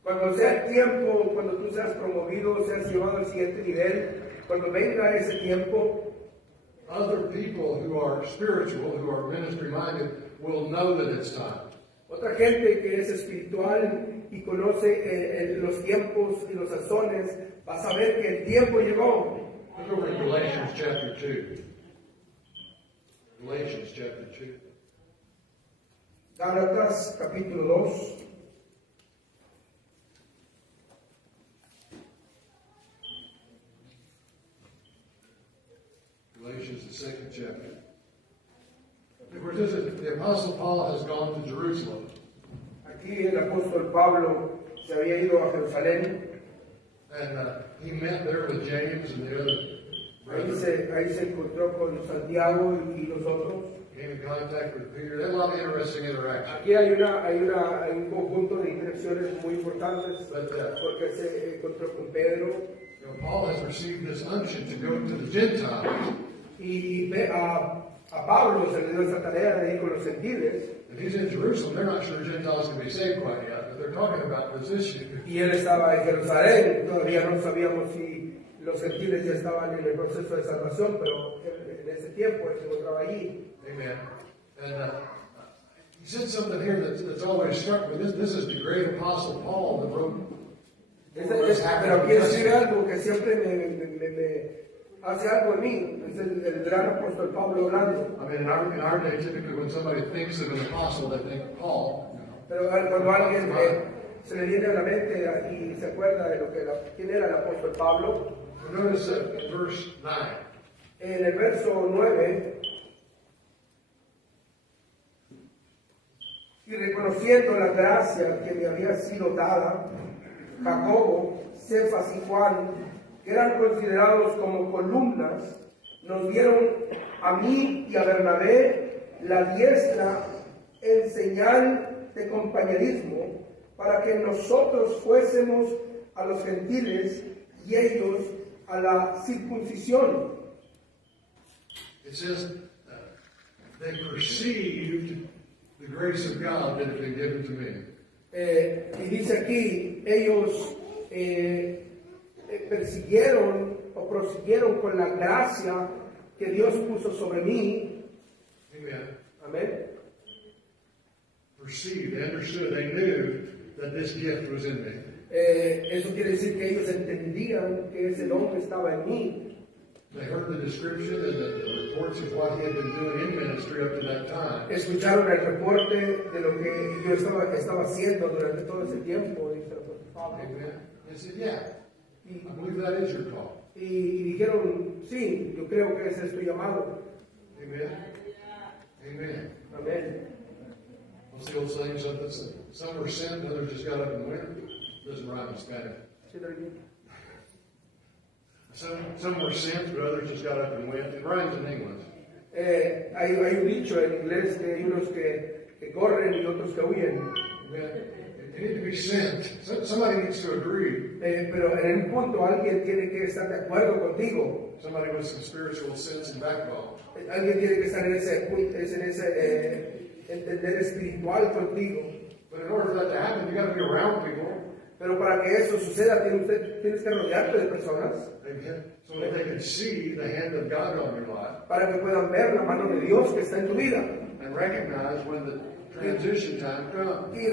Cuando sea el tiempo, cuando tú seas promovido, seas llevado al siguiente nivel, cuando venga ese tiempo, other people who are spiritual, who are ministry minded, will know that it's time. otra gente que es espiritual y conoce los tiempos y los sazones, va a saber que el tiempo llegó. Look over in Galatians chapter 2. Galatians chapter 2. Gálatas capítulo 2. Galatians, the second chapter. Of course, the Apostle Paul has gone to Jerusalem. Aquí el apóstol Pablo se había ido a Jerusalén. And he met there with James and the other brothers. Ahí se encontró con Santiago y los otros. Came in contact with Peter. They had a lot of interesting interactions. Aquí hay un conjunto de interacciones muy importantes But porque se encontró con Pedro Paul has received this unction to go to the Gentiles. y a Pablo se le dio esa tarea de ir con los gentiles. And he's in Jerusalem. They're not sure Gentiles can be saved quite yet, but they're talking about this issue. Y él estaba en Jerusalén, todavía no sabíamos si los gentiles ya estaban en el proceso de salvación, pero en ese tiempo él se encontraba allí. Amen. And he said something here that's always struck me. This is the great apostle Paul that wrote. Pero aquí escribe algo que siempre me hace algo en mí. Es el gran apóstol Pablo hablando. I mean, in our day, typically when somebody thinks of an apostle, they think Paul. Pero cuando alguien se le viene a la mente y se acuerda de quién era el apóstol Pablo, Notice verse 9. en el verso 9, y reconociendo la gracia que me había sido dada, Jacobo, Cefas y Juan, que eran considerados como columnas, nos dieron a mí y a Bernabé la diestra en señal de compañerismo, para que nosotros fuésemos a los gentiles y ellos a la circuncisión. It says they perceived the grace of God that had been given to me. Y dice aquí, ellos persiguieron o prosiguieron con la gracia que Dios puso sobre mí. Amen. Amén. Perceived, they understood, they knew that this gift was in me. Eso quiere decir que ellos entendían que ese don estaba en mí. They heard the description and the reports of what he had been doing in ministry up to that time. Escucharon el reporte de lo que yo estaba haciendo durante todo ese tiempo. Dice el apóstol Pablo. Amen. They said, yeah, I believe that is your call. Y dijeron, sí, yo creo que ese es tu llamado. Amen. Amen. Amén. What's the old saying? Some were sent, others just got up and went. Doesn't rhyme, it's kind of. Some were sent, but others just got up and went. It rhymes in English. Hay un dicho en inglés que hay unos que corren y otros que huyen. They need to be sent. Somebody needs to agree. Pero en un punto alguien tiene que estar de acuerdo contigo. Somebody with some spiritual sense and backbone. Alguien tiene que estar en ese entender espiritual contigo. But in order for that to happen, you got to be around people. Pero para que eso suceda, tienes que rodearte de personas. Amen. So that they can see the hand of God on your life. Para que puedan ver la mano de Dios que está en tu vida. And recognize when the transition time comes. Y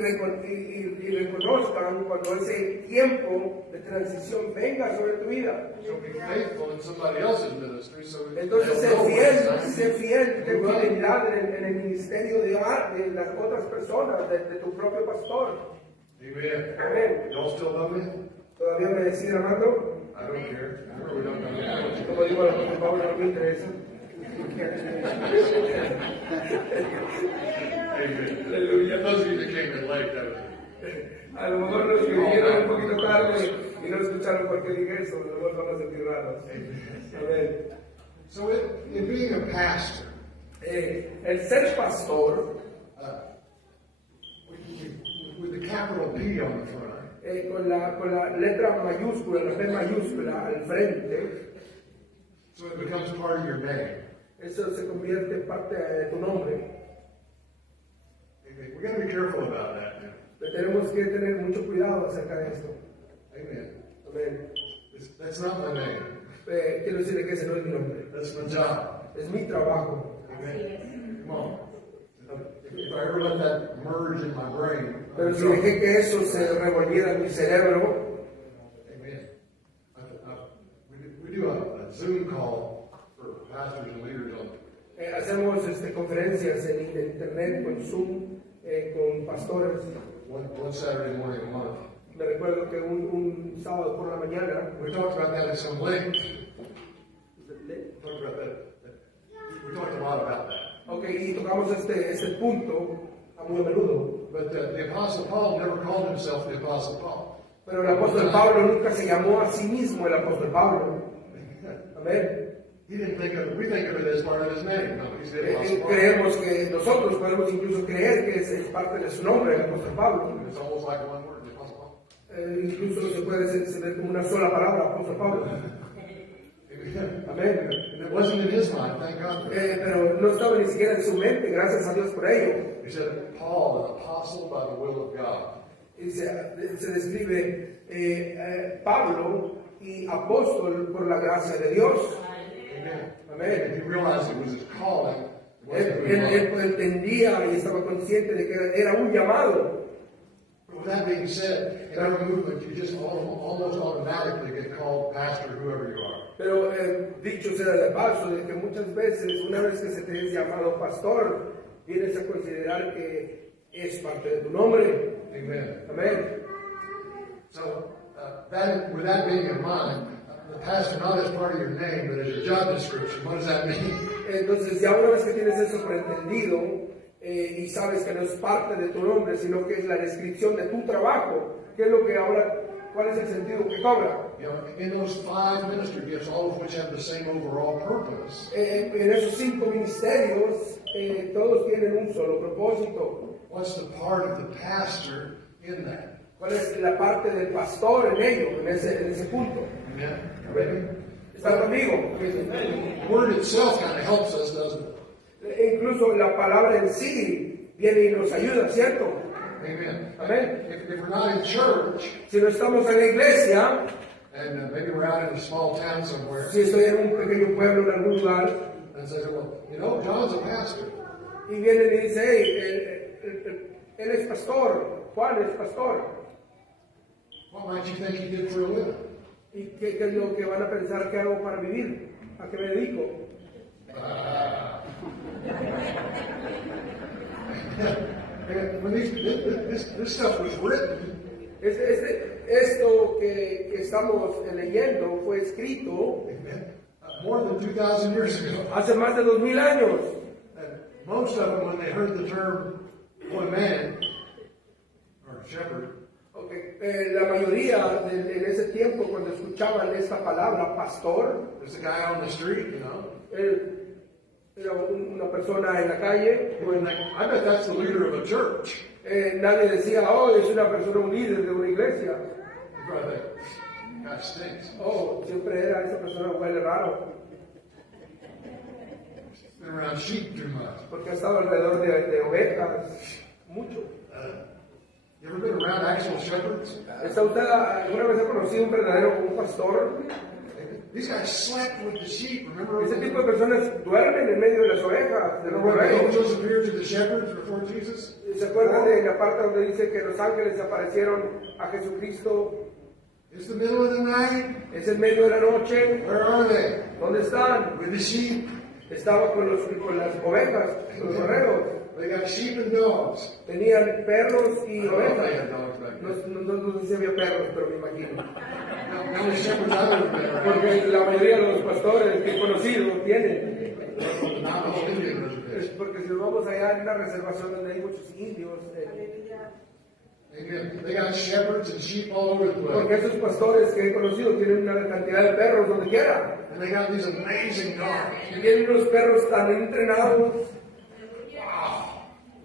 reconozcan cuando ese tiempo de transición venga sobre tu vida. So be faithful in somebody else's ministry. Entonces sé fiel, ten fidelidad en el ministerio de las otras personas, de tu propio pastor. Amen. Amén. Y'all still love me? ¿Todavía me deciden amando? I don't care. I really don't know. Como digo, el Pablo no me interesa. Amen. Aleluya. Those of you that came in late, that was A lo mejor los que vinieron un poquito tarde y no escucharon por qué dije eso, a lo mejor van a sentir raros. Amén. So in being a pastor, El ser pastor, with the capital P on the front, con la letra mayúscula, la P mayúscula al frente, so it becomes part of your name. eso se convierte en parte de tu nombre. Amen. We got to be careful about that now. Tenemos que tener mucho cuidado acerca de esto. Amen. Amén. That's not my name. Quiero decirle que ese no es mi nombre, That's my job. es mi trabajo. Amen. Come on. If I ever let that merge in my brain, Pero si dejé que eso se revolviera en mi cerebro, amen. We do a Zoom call for pastors and leaders on hacemos conferencias en internet con Zoom, con pastores. one Saturday morning a month. Me recuerdo que un sábado por la mañana, We talked about that at some length. Talked about that. We talked a lot about that. y tocamos este punto muy a menudo. But the Apostle Paul never called himself the Apostle Paul. Pero el apóstol Pablo nunca se llamó a sí mismo el apóstol Pablo. Amén. He didn't think of it. We think of it as part of his name. No, he's the Apostle Paul. Creemos que nosotros podemos incluso creer que es parte de su nombre, el apóstol Pablo. It's almost like one word, the Apostle Paul. Incluso se puede ver como una sola palabra, apóstol Pablo. Amén. And it wasn't in his mind, thank God. Pero no estaba ni siquiera en su mente, gracias a Dios por ello. He said, Paul, an apostle by the will of God. Y se describe Pablo y apóstol por la gracia de Dios. Amen. Amén. He realized it was his calling. It wasn't who he Él was. entendía y estaba consciente de que era un llamado. With that being said, in our movement, you just almost automatically get called pastor, whoever you are. Pero dicho sea de paso, de que muchas veces, una vez que se te es llamado pastor, vienes a considerar que es parte de tu nombre. Amen. Amén. So, with that being in mind, the pastor not as part of your name, but as your job description, what does that mean? Entonces, ya una vez que tienes eso pretendido y sabes que no es parte de tu nombre, sino que es la descripción de tu trabajo, ¿qué es lo que ahora, cuál es el sentido que cobra? You know, in those 5 ministry gifts, all of which have the same overall purpose, En esos 5 ministerios, todos tienen un solo propósito. what's the part of the pastor in that? ¿Cuál es la parte del pastor en ello, en ese punto? Amen. Amén. ¿Está conmigo? The word itself kind of helps us, doesn't it? Incluso la palabra en sí viene y nos ayuda, ¿cierto? Amen. Amén. If we're not in church, Si no estamos en la iglesia, and maybe we're out in a small town somewhere, si estoy en un pequeño pueblo en algún lugar, and say, well, you know, John's a pastor. y vienen y dicen, hey, él es pastor, Juan es pastor. What might you think he did for a living? ¿Y qué es lo que van a pensar que hago para vivir? ¿A qué me dedico? And when this stuff was written, Esto que estamos leyendo fue escrito more than 2,000 years ago. hace más de 2000 años. And most of them, when they heard the term boy man or shepherd, Okay. La mayoría en ese tiempo, cuando escuchaban esta palabra, pastor, there's a guy on the street, you know. Era una persona en la calle. I bet that's the leader of a church. Nadie decía, oh, es una persona, un líder de una iglesia. You probably think, God stinks. Oh, siempre era esa persona, huele raro, Been around sheep too much. porque ha estado alrededor de ovejas mucho. You ever been around actual shepherds? ¿Está usted alguna vez ha conocido un verdadero un pastor? These guys slept with the sheep. Remember? Ese tipo de personas duermen en medio de las ovejas, de los Remember when the borregos. angels appeared to the shepherds before Jesus? ¿Se acuerdan de la parte donde dice que los ángeles aparecieron a Jesucristo? It's the middle of the night. Es en medio de la noche. Where are they? ¿Dónde están? With the sheep. Estaba con las ovejas, con los borregos. They got sheep and dogs. Tenían perros y I don't know if they ovejas. had dogs back then. No sé si había perros, pero me imagino. How many shepherds I've ever been around? Porque la mayoría de los pastores que he conocido tienen. Not all Indian Es reservations. porque si nos vamos allá en una reservación donde hay muchos indios, Amen. They got shepherds and sheep all over the porque place. esos pastores que he conocido tienen una cantidad de perros donde quiera. And they got these amazing dogs. Y tienen unos perros tan entrenados.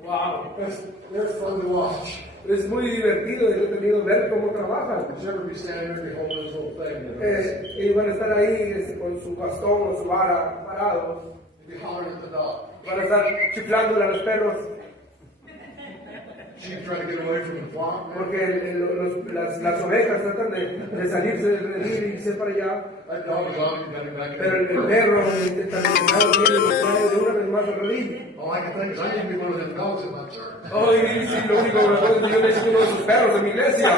Wow. They're fun to watch. Es muy divertido y entretenido ver cómo trabajan. The shepherd be standing there and holding this little thing. You know? Y van a estar ahí con su bastón o su vara parados. They'd be hollering at the dog. Van a estar chiflándole a los perros. Sheep trying to get away from the flock. Porque las ovejas tratan de salirse del redil y irse para allá. That dog is obviously coming back. Pero el perro intenta entrenado viene y los trae de una vez más al redil. All I can think is I need to be one of them dogs in my church. Oh, y sí, lo único que me puedo decir, yo necesito uno de esos perros en mi iglesia.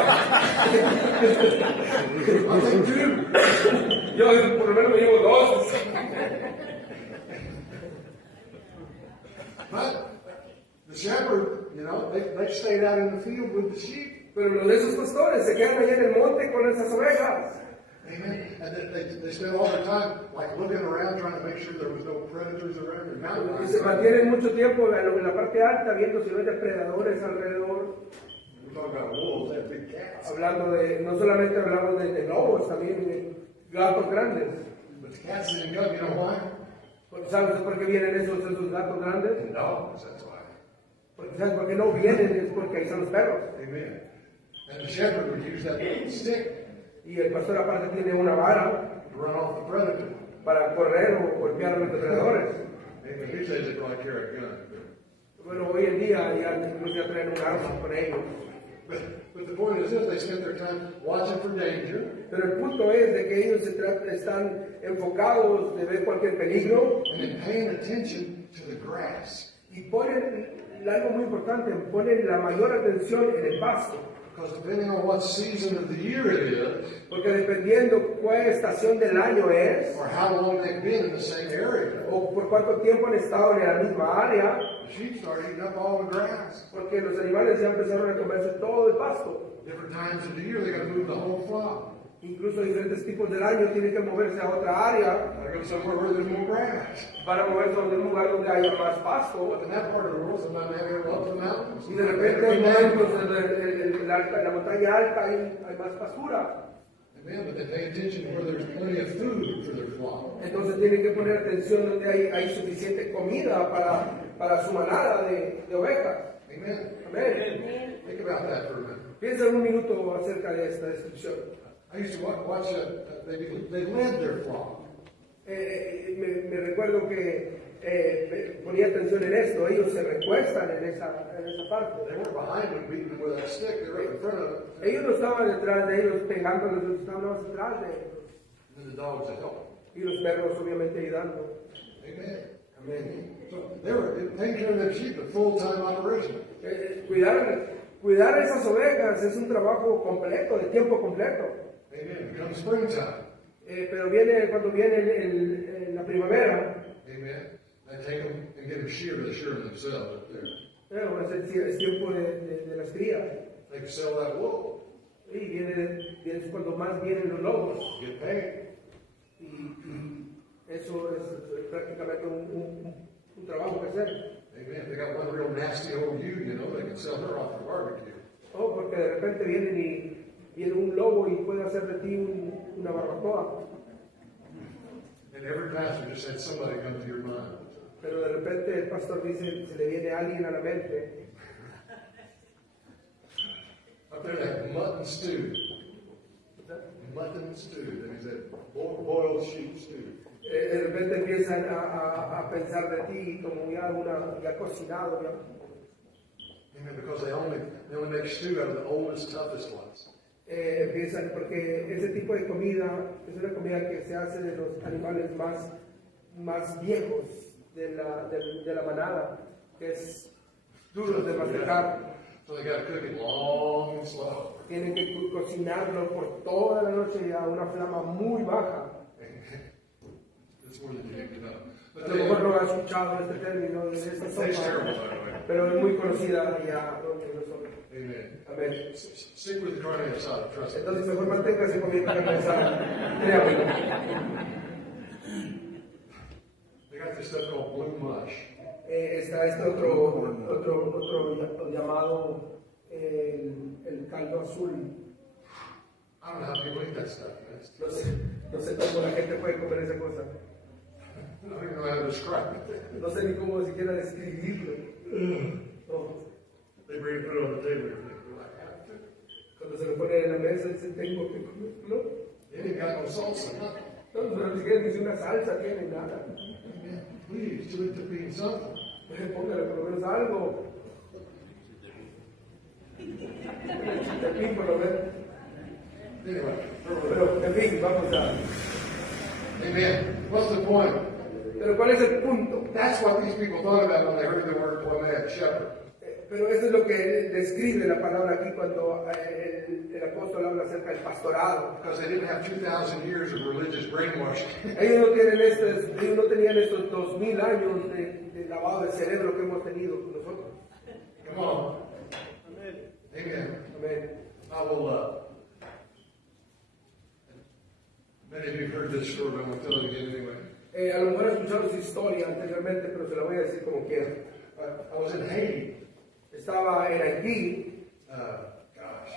I'll take two. Yo por lo menos me llevo dos. But the shepherd, you know, they stayed out in the field with the sheep. Pero los de esos pastores se quedan allá en el monte con esas ovejas. Amen. And they spent all their time like looking around trying to make sure there was no predators around or mountain Y lions. se mantienen mucho tiempo en la parte alta viendo si no hay depredadores alrededor. We're talking about wolves, they have big cats. Hablando no solamente hablamos de lobos, también de gatos grandes. But the cats didn't come, you know why? ¿Sabes por qué vienen esos gatos grandes? The dogs, that's why. Porque ¿sabes por qué no vienen? Es porque ahí están los perros. Amen. And the shepherd would use that little stick Y el pastor aparte tiene una vara to run off the predator. para correr o golpear a los depredadores. Amen. These days they probably carry a gun. Bueno, hoy en día ya incluso ya traen un arma con ellos. But the point is this, they spent their time watching for danger Pero el punto es de que ellos están enfocados de ver cualquier peligro and then paying attention to the grass. y ponen algo muy importante, ponen la mayor atención en el pasto. Because depending on what season of the year it is, Porque dependiendo cuál estación del año es, or how long they've been in the same area, o por cuánto tiempo han estado en la misma área, the sheep start eating up all the grass. porque los animales ya empezaron a comerse todo el pasto. Different times of the year, they got to move the whole flock. Incluso diferentes tipos del año tienen que moverse a otra área, Got to go somewhere where there's more grass. para moverse a un lugar donde haya más But pasto. in that part of the world, sometimes they have to go up to the mountains. Y de repente hay momentos en la montaña alta hay más pastura. Amen. But they pay attention to where there's plenty of food for their flock. Entonces tienen que poner atención donde hay suficiente comida para su manada de ovejas. Amen. Amén. Think about that for a minute. Piensa un minuto acerca de esta descripción. I used to watch they led their flock. Me recuerdo que ponía atención en esto. Ellos se recuestan en esa parte. They weren't behind them beating them with that stick. They were right in front of them. Ellos no estaban detrás de ellos pegándoles, ellos estaban más detrás de ellos. And the dogs that help. Y los perros obviamente ayudando. Amen. Amén. So they were taking care of their sheep, a full-time operation. Cuidar esas ovejas es un trabajo completo, de tiempo completo. Amen. It comes springtime. Pero cuando viene primavera, amen, and take them and get them sheared, they shear themselves up there. es tiempo de las crías. They can sell that wool, Y viene cuando más vienen los lobos. get paid. Y eso es prácticamente un trabajo que hacer. Amen. They got one real nasty old ewe, you know, they can sell her off for barbecue. Oh, porque de repente viene un lobo y puede hacer de ti una barbacoa. And every pastor just had somebody come to your mind. Pero de repente el pastor dice, se le viene alguien a la mente. Up there, that mutton stew. Mutton stew. That is that boiled sheep stew. De repente empiezan a pensar de ti como ya cocinado. Ya. Amen. Because they only make stew out of the oldest, toughest ones. Empiezan porque ese tipo de comida es una comida que se hace de los animales más viejos de la manada, que es duros de masticar. So they got to cook it long and slow. Tienen que cocinarlo por toda la noche a una flama muy baja. It's more than you need to know. A But lo mejor no has escuchado este término de esta tastes terrible, sopa, by the way. pero es muy conocida ya donde nosotros. Amen. Amén. Stick with the carne asada, trust me. Entonces mejor manténgase comiendo carne asada. Créame. They got this stuff called blue mush. Está este otro llamado el caldo azul. I don't know how people eat that stuff. No sé cómo la gente puede comer esa cosa. I don't even know how to describe it. No sé ni cómo siquiera describirlo. No. They bring it, put it on the table, and they're like, "Have to." Cuando se lo pone en la mesa, dice, tengo que comerlo. They ain't got no salsa, nothing. No, pero ni siquiera dice una salsa, tiene nada. Amen. Please, do it to be something. Póngale por lo menos algo. El chiltepín, por lo menos. Anyway, Pero, en fin, vamos a... amen. What's the point? Pero, ¿cuál es el punto? That's what these people thought about when they heard the word poimet, shepherd. Pero eso es lo que describe la palabra aquí cuando el apóstol habla acerca del pastorado. Because they didn't have 2,000 years of religious brainwashing. Ellos no tenían estos 2000 años de lavado de cerebro que hemos tenido nosotros. Come on. Amen. Amén. I will, many of you have heard this story, but I'm going to tell it again anyway. A lo mejor he escuchado su historia anteriormente, pero se la voy a decir como quiera. I was in Haiti, Estaba en Haití, gosh,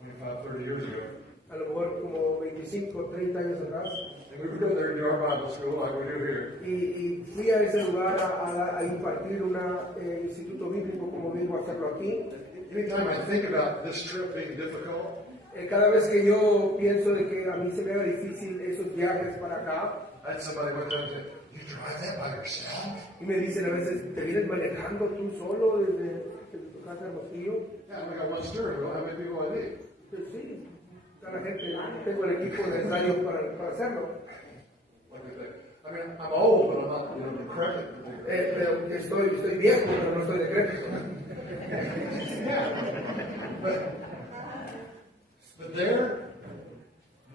25, 30 years ago. a lo mejor como 25, 30 años atrás, And we would go there and do our Bible school like we do here. y fui a ese lugar a impartir un instituto bíblico como vengo a hacerlo aquí. Anytime I think about this trip being difficult, Cada vez que yo pienso de que a mí se me haga difícil esos viajes para acá, I had somebody went down and said, "You drive that by yourself?" y me dicen a veces, ¿te vienes manejando tú solo desde tu casa de Hermosillo? Yeah, we got one steering wheel. How many people I need? Pues sí, está la gente, tengo el equipo necesario para hacerlo. Like I said, I mean, I'm old, but I'm not, you know, decrepit. Pero estoy viejo, pero no estoy decrépito. But there,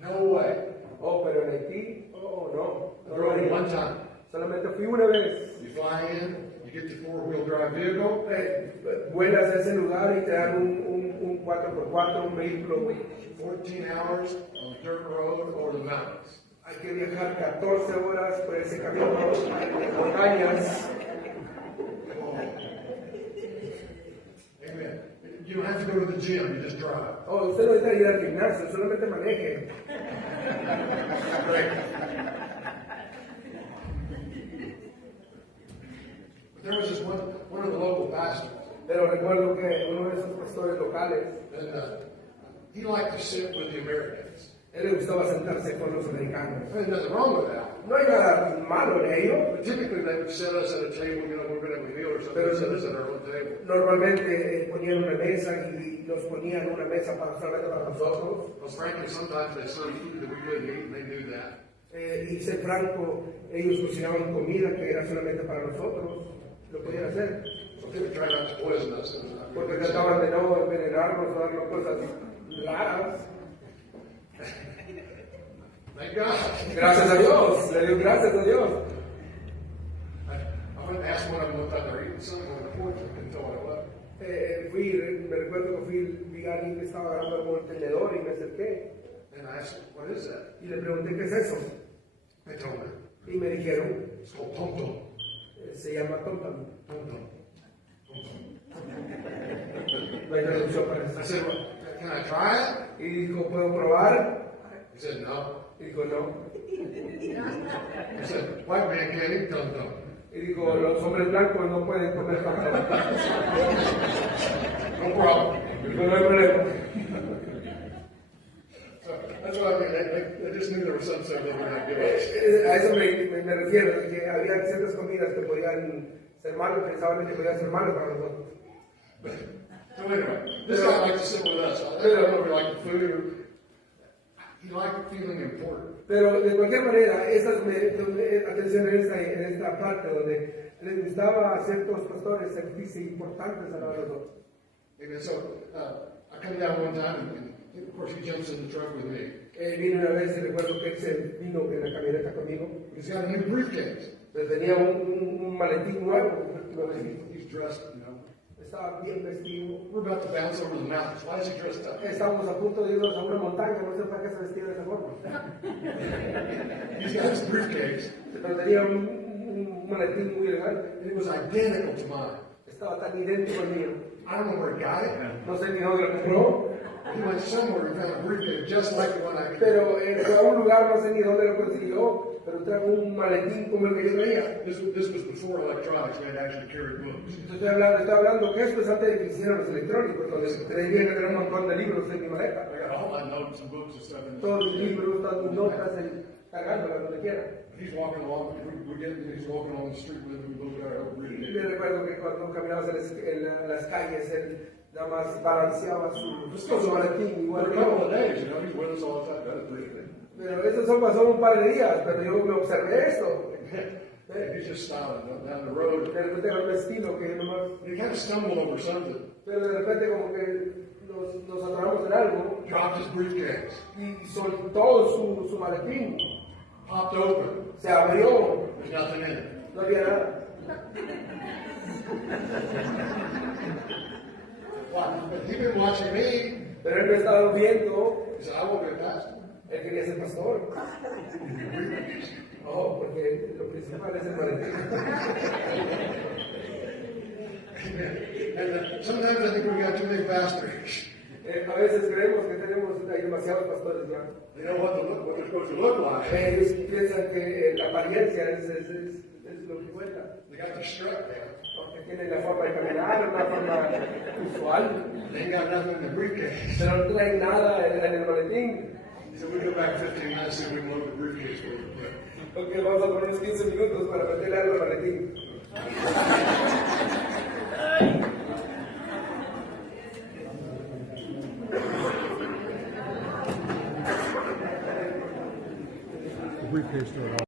no way. Oh, pero en Haití, no. I drove it one time. Solamente fui una vez. You fly in, you get the four-wheel drive vehicle, Vuelas a ese lugar y te dan un 4x4, un vehículo. 14 hours on the dirt road or the mountains. Hay que viajar 14 horas por ese camino de montañas. Amen. You don't have to go to the gym, you just drive. Oh, usted no necesita ir al gimnasio, solamente maneje. But there was this one of the local pastors, Pero recuerdo que uno de esos pastores locales, and he liked to sit with the Americans. él le gustaba sentarse con los americanos. There's nothing wrong with that. No hay nada malo en ello. But typically they would set us at a table, you know, we're going to have a meal or something, they set us at our own table. Normalmente ponían una mesa y nos ponían una mesa solamente para nosotros. Because frankly, sometimes they serve food that we couldn't eat, and they knew that. Y ser franco, ellos cocinaban comida que era solamente para nosotros. Lo podían hacer. So they would try not to poison us. Porque trataban de no envenenarnos o darnos cosas raras. Thank Thank God. Gracias a Dios, le dio gracias a Dios. I went and asked one of them what they were eating something on the porch. I couldn't tell what it was. Me recuerdo que vi a alguien que estaba agarrando con el tenedor y me acerqué And I asked, what is that? y le pregunté qué es eso. They told me, Y me dijeron, it's called tom tom. se llama tontam. Tom tom. Tom tom. No hay traducción para I eso. said, well, can I try it? Y dijo, ¿puedo probar? He said, no. Y dijo, no. He said, white man can't eat tom tom. Y dijo, los hombres blancos no pueden comer tontam. No problem. Dijo, no hay problema. So that's what I mean. They just knew there was something they were not giving us. A eso me refiero, de que había ciertas comidas que podían ser malas, pensaban que podían ser malas para nosotros. So anyway, this guy liked to sit with us. I don't know if he liked the food or he liked feeling important. Pero de cualquier manera, atención en esta parte donde les gustaba a ciertos pastores sentirse importantes a nosotros. Amen. So I come down one time and of course he jumps in the truck with me. Vino una vez y recuerdo que él se vino en la camioneta conmigo. He's got a new briefcase. Pues tenía un maletín nuevo. He's dressed, you know. Estaba bien vestido. We're about to bounce over the mountains. Why is he dressed up? Estábamos a punto de irnos a una montaña, no sé para qué se vestía de esa forma. He's got his briefcase Pero tenía un maletín muy elegante. and it was identical to mine. Estaba tan idéntico al mío. I don't know where he got it. No sé ni dónde lo compró. He went somewhere and found a briefcase just like the one I carried. Pero fue a un lugar, no sé ni dónde lo consiguió, pero trajo un maletín como el que yo traía. This was before electronics. We had actually carried books. Estoy hablando que esto es antes de que hicieran los electrónicos, donde tenían que tener un montón de libros en mi maleta. I got all my notes and books and stuff in Todos los libros, todas mis notas, cargándolas donde quiera. He's walking along, he's walking along the street with him, we look at our Y briefcase. me recuerdo que cuando caminamos en las calles, él nada más balanceaba su maletín igual For a que couple yo. of days, you know, he's with us all the time. That is pretty good. Pero eso solo pasó un par de días, pero yo me observé esto. He's just styling down the road. De repente era un estilo que nomás. He kind of stumbled over something, Pero de repente como que nos atoramos en algo dropped his briefcase, y soltó su maletín. popped open. Se abrió, There's nothing in it. no había nada. Why? But he'd been watching me. Pero él me estaba viendo, He said, I won't be a pastor. él quería ser pastor. No, porque lo principal es el maletín. And sometimes I think we got too many pastors. A veces creemos que hay demasiados pastores ya. They know what they're supposed to look like. Ellos piensan que la apariencia es lo que cuenta. They got their strut down. Porque tienen la forma de caminar, una forma usual. They ain't got nothing in their briefcase. Pero no traen nada en el maletín. He said, we go back 15 minutes and we can load the briefcase for you. Ok, vamos a poner unos 15 minutos para meterle algo al maletín. The briefcase door.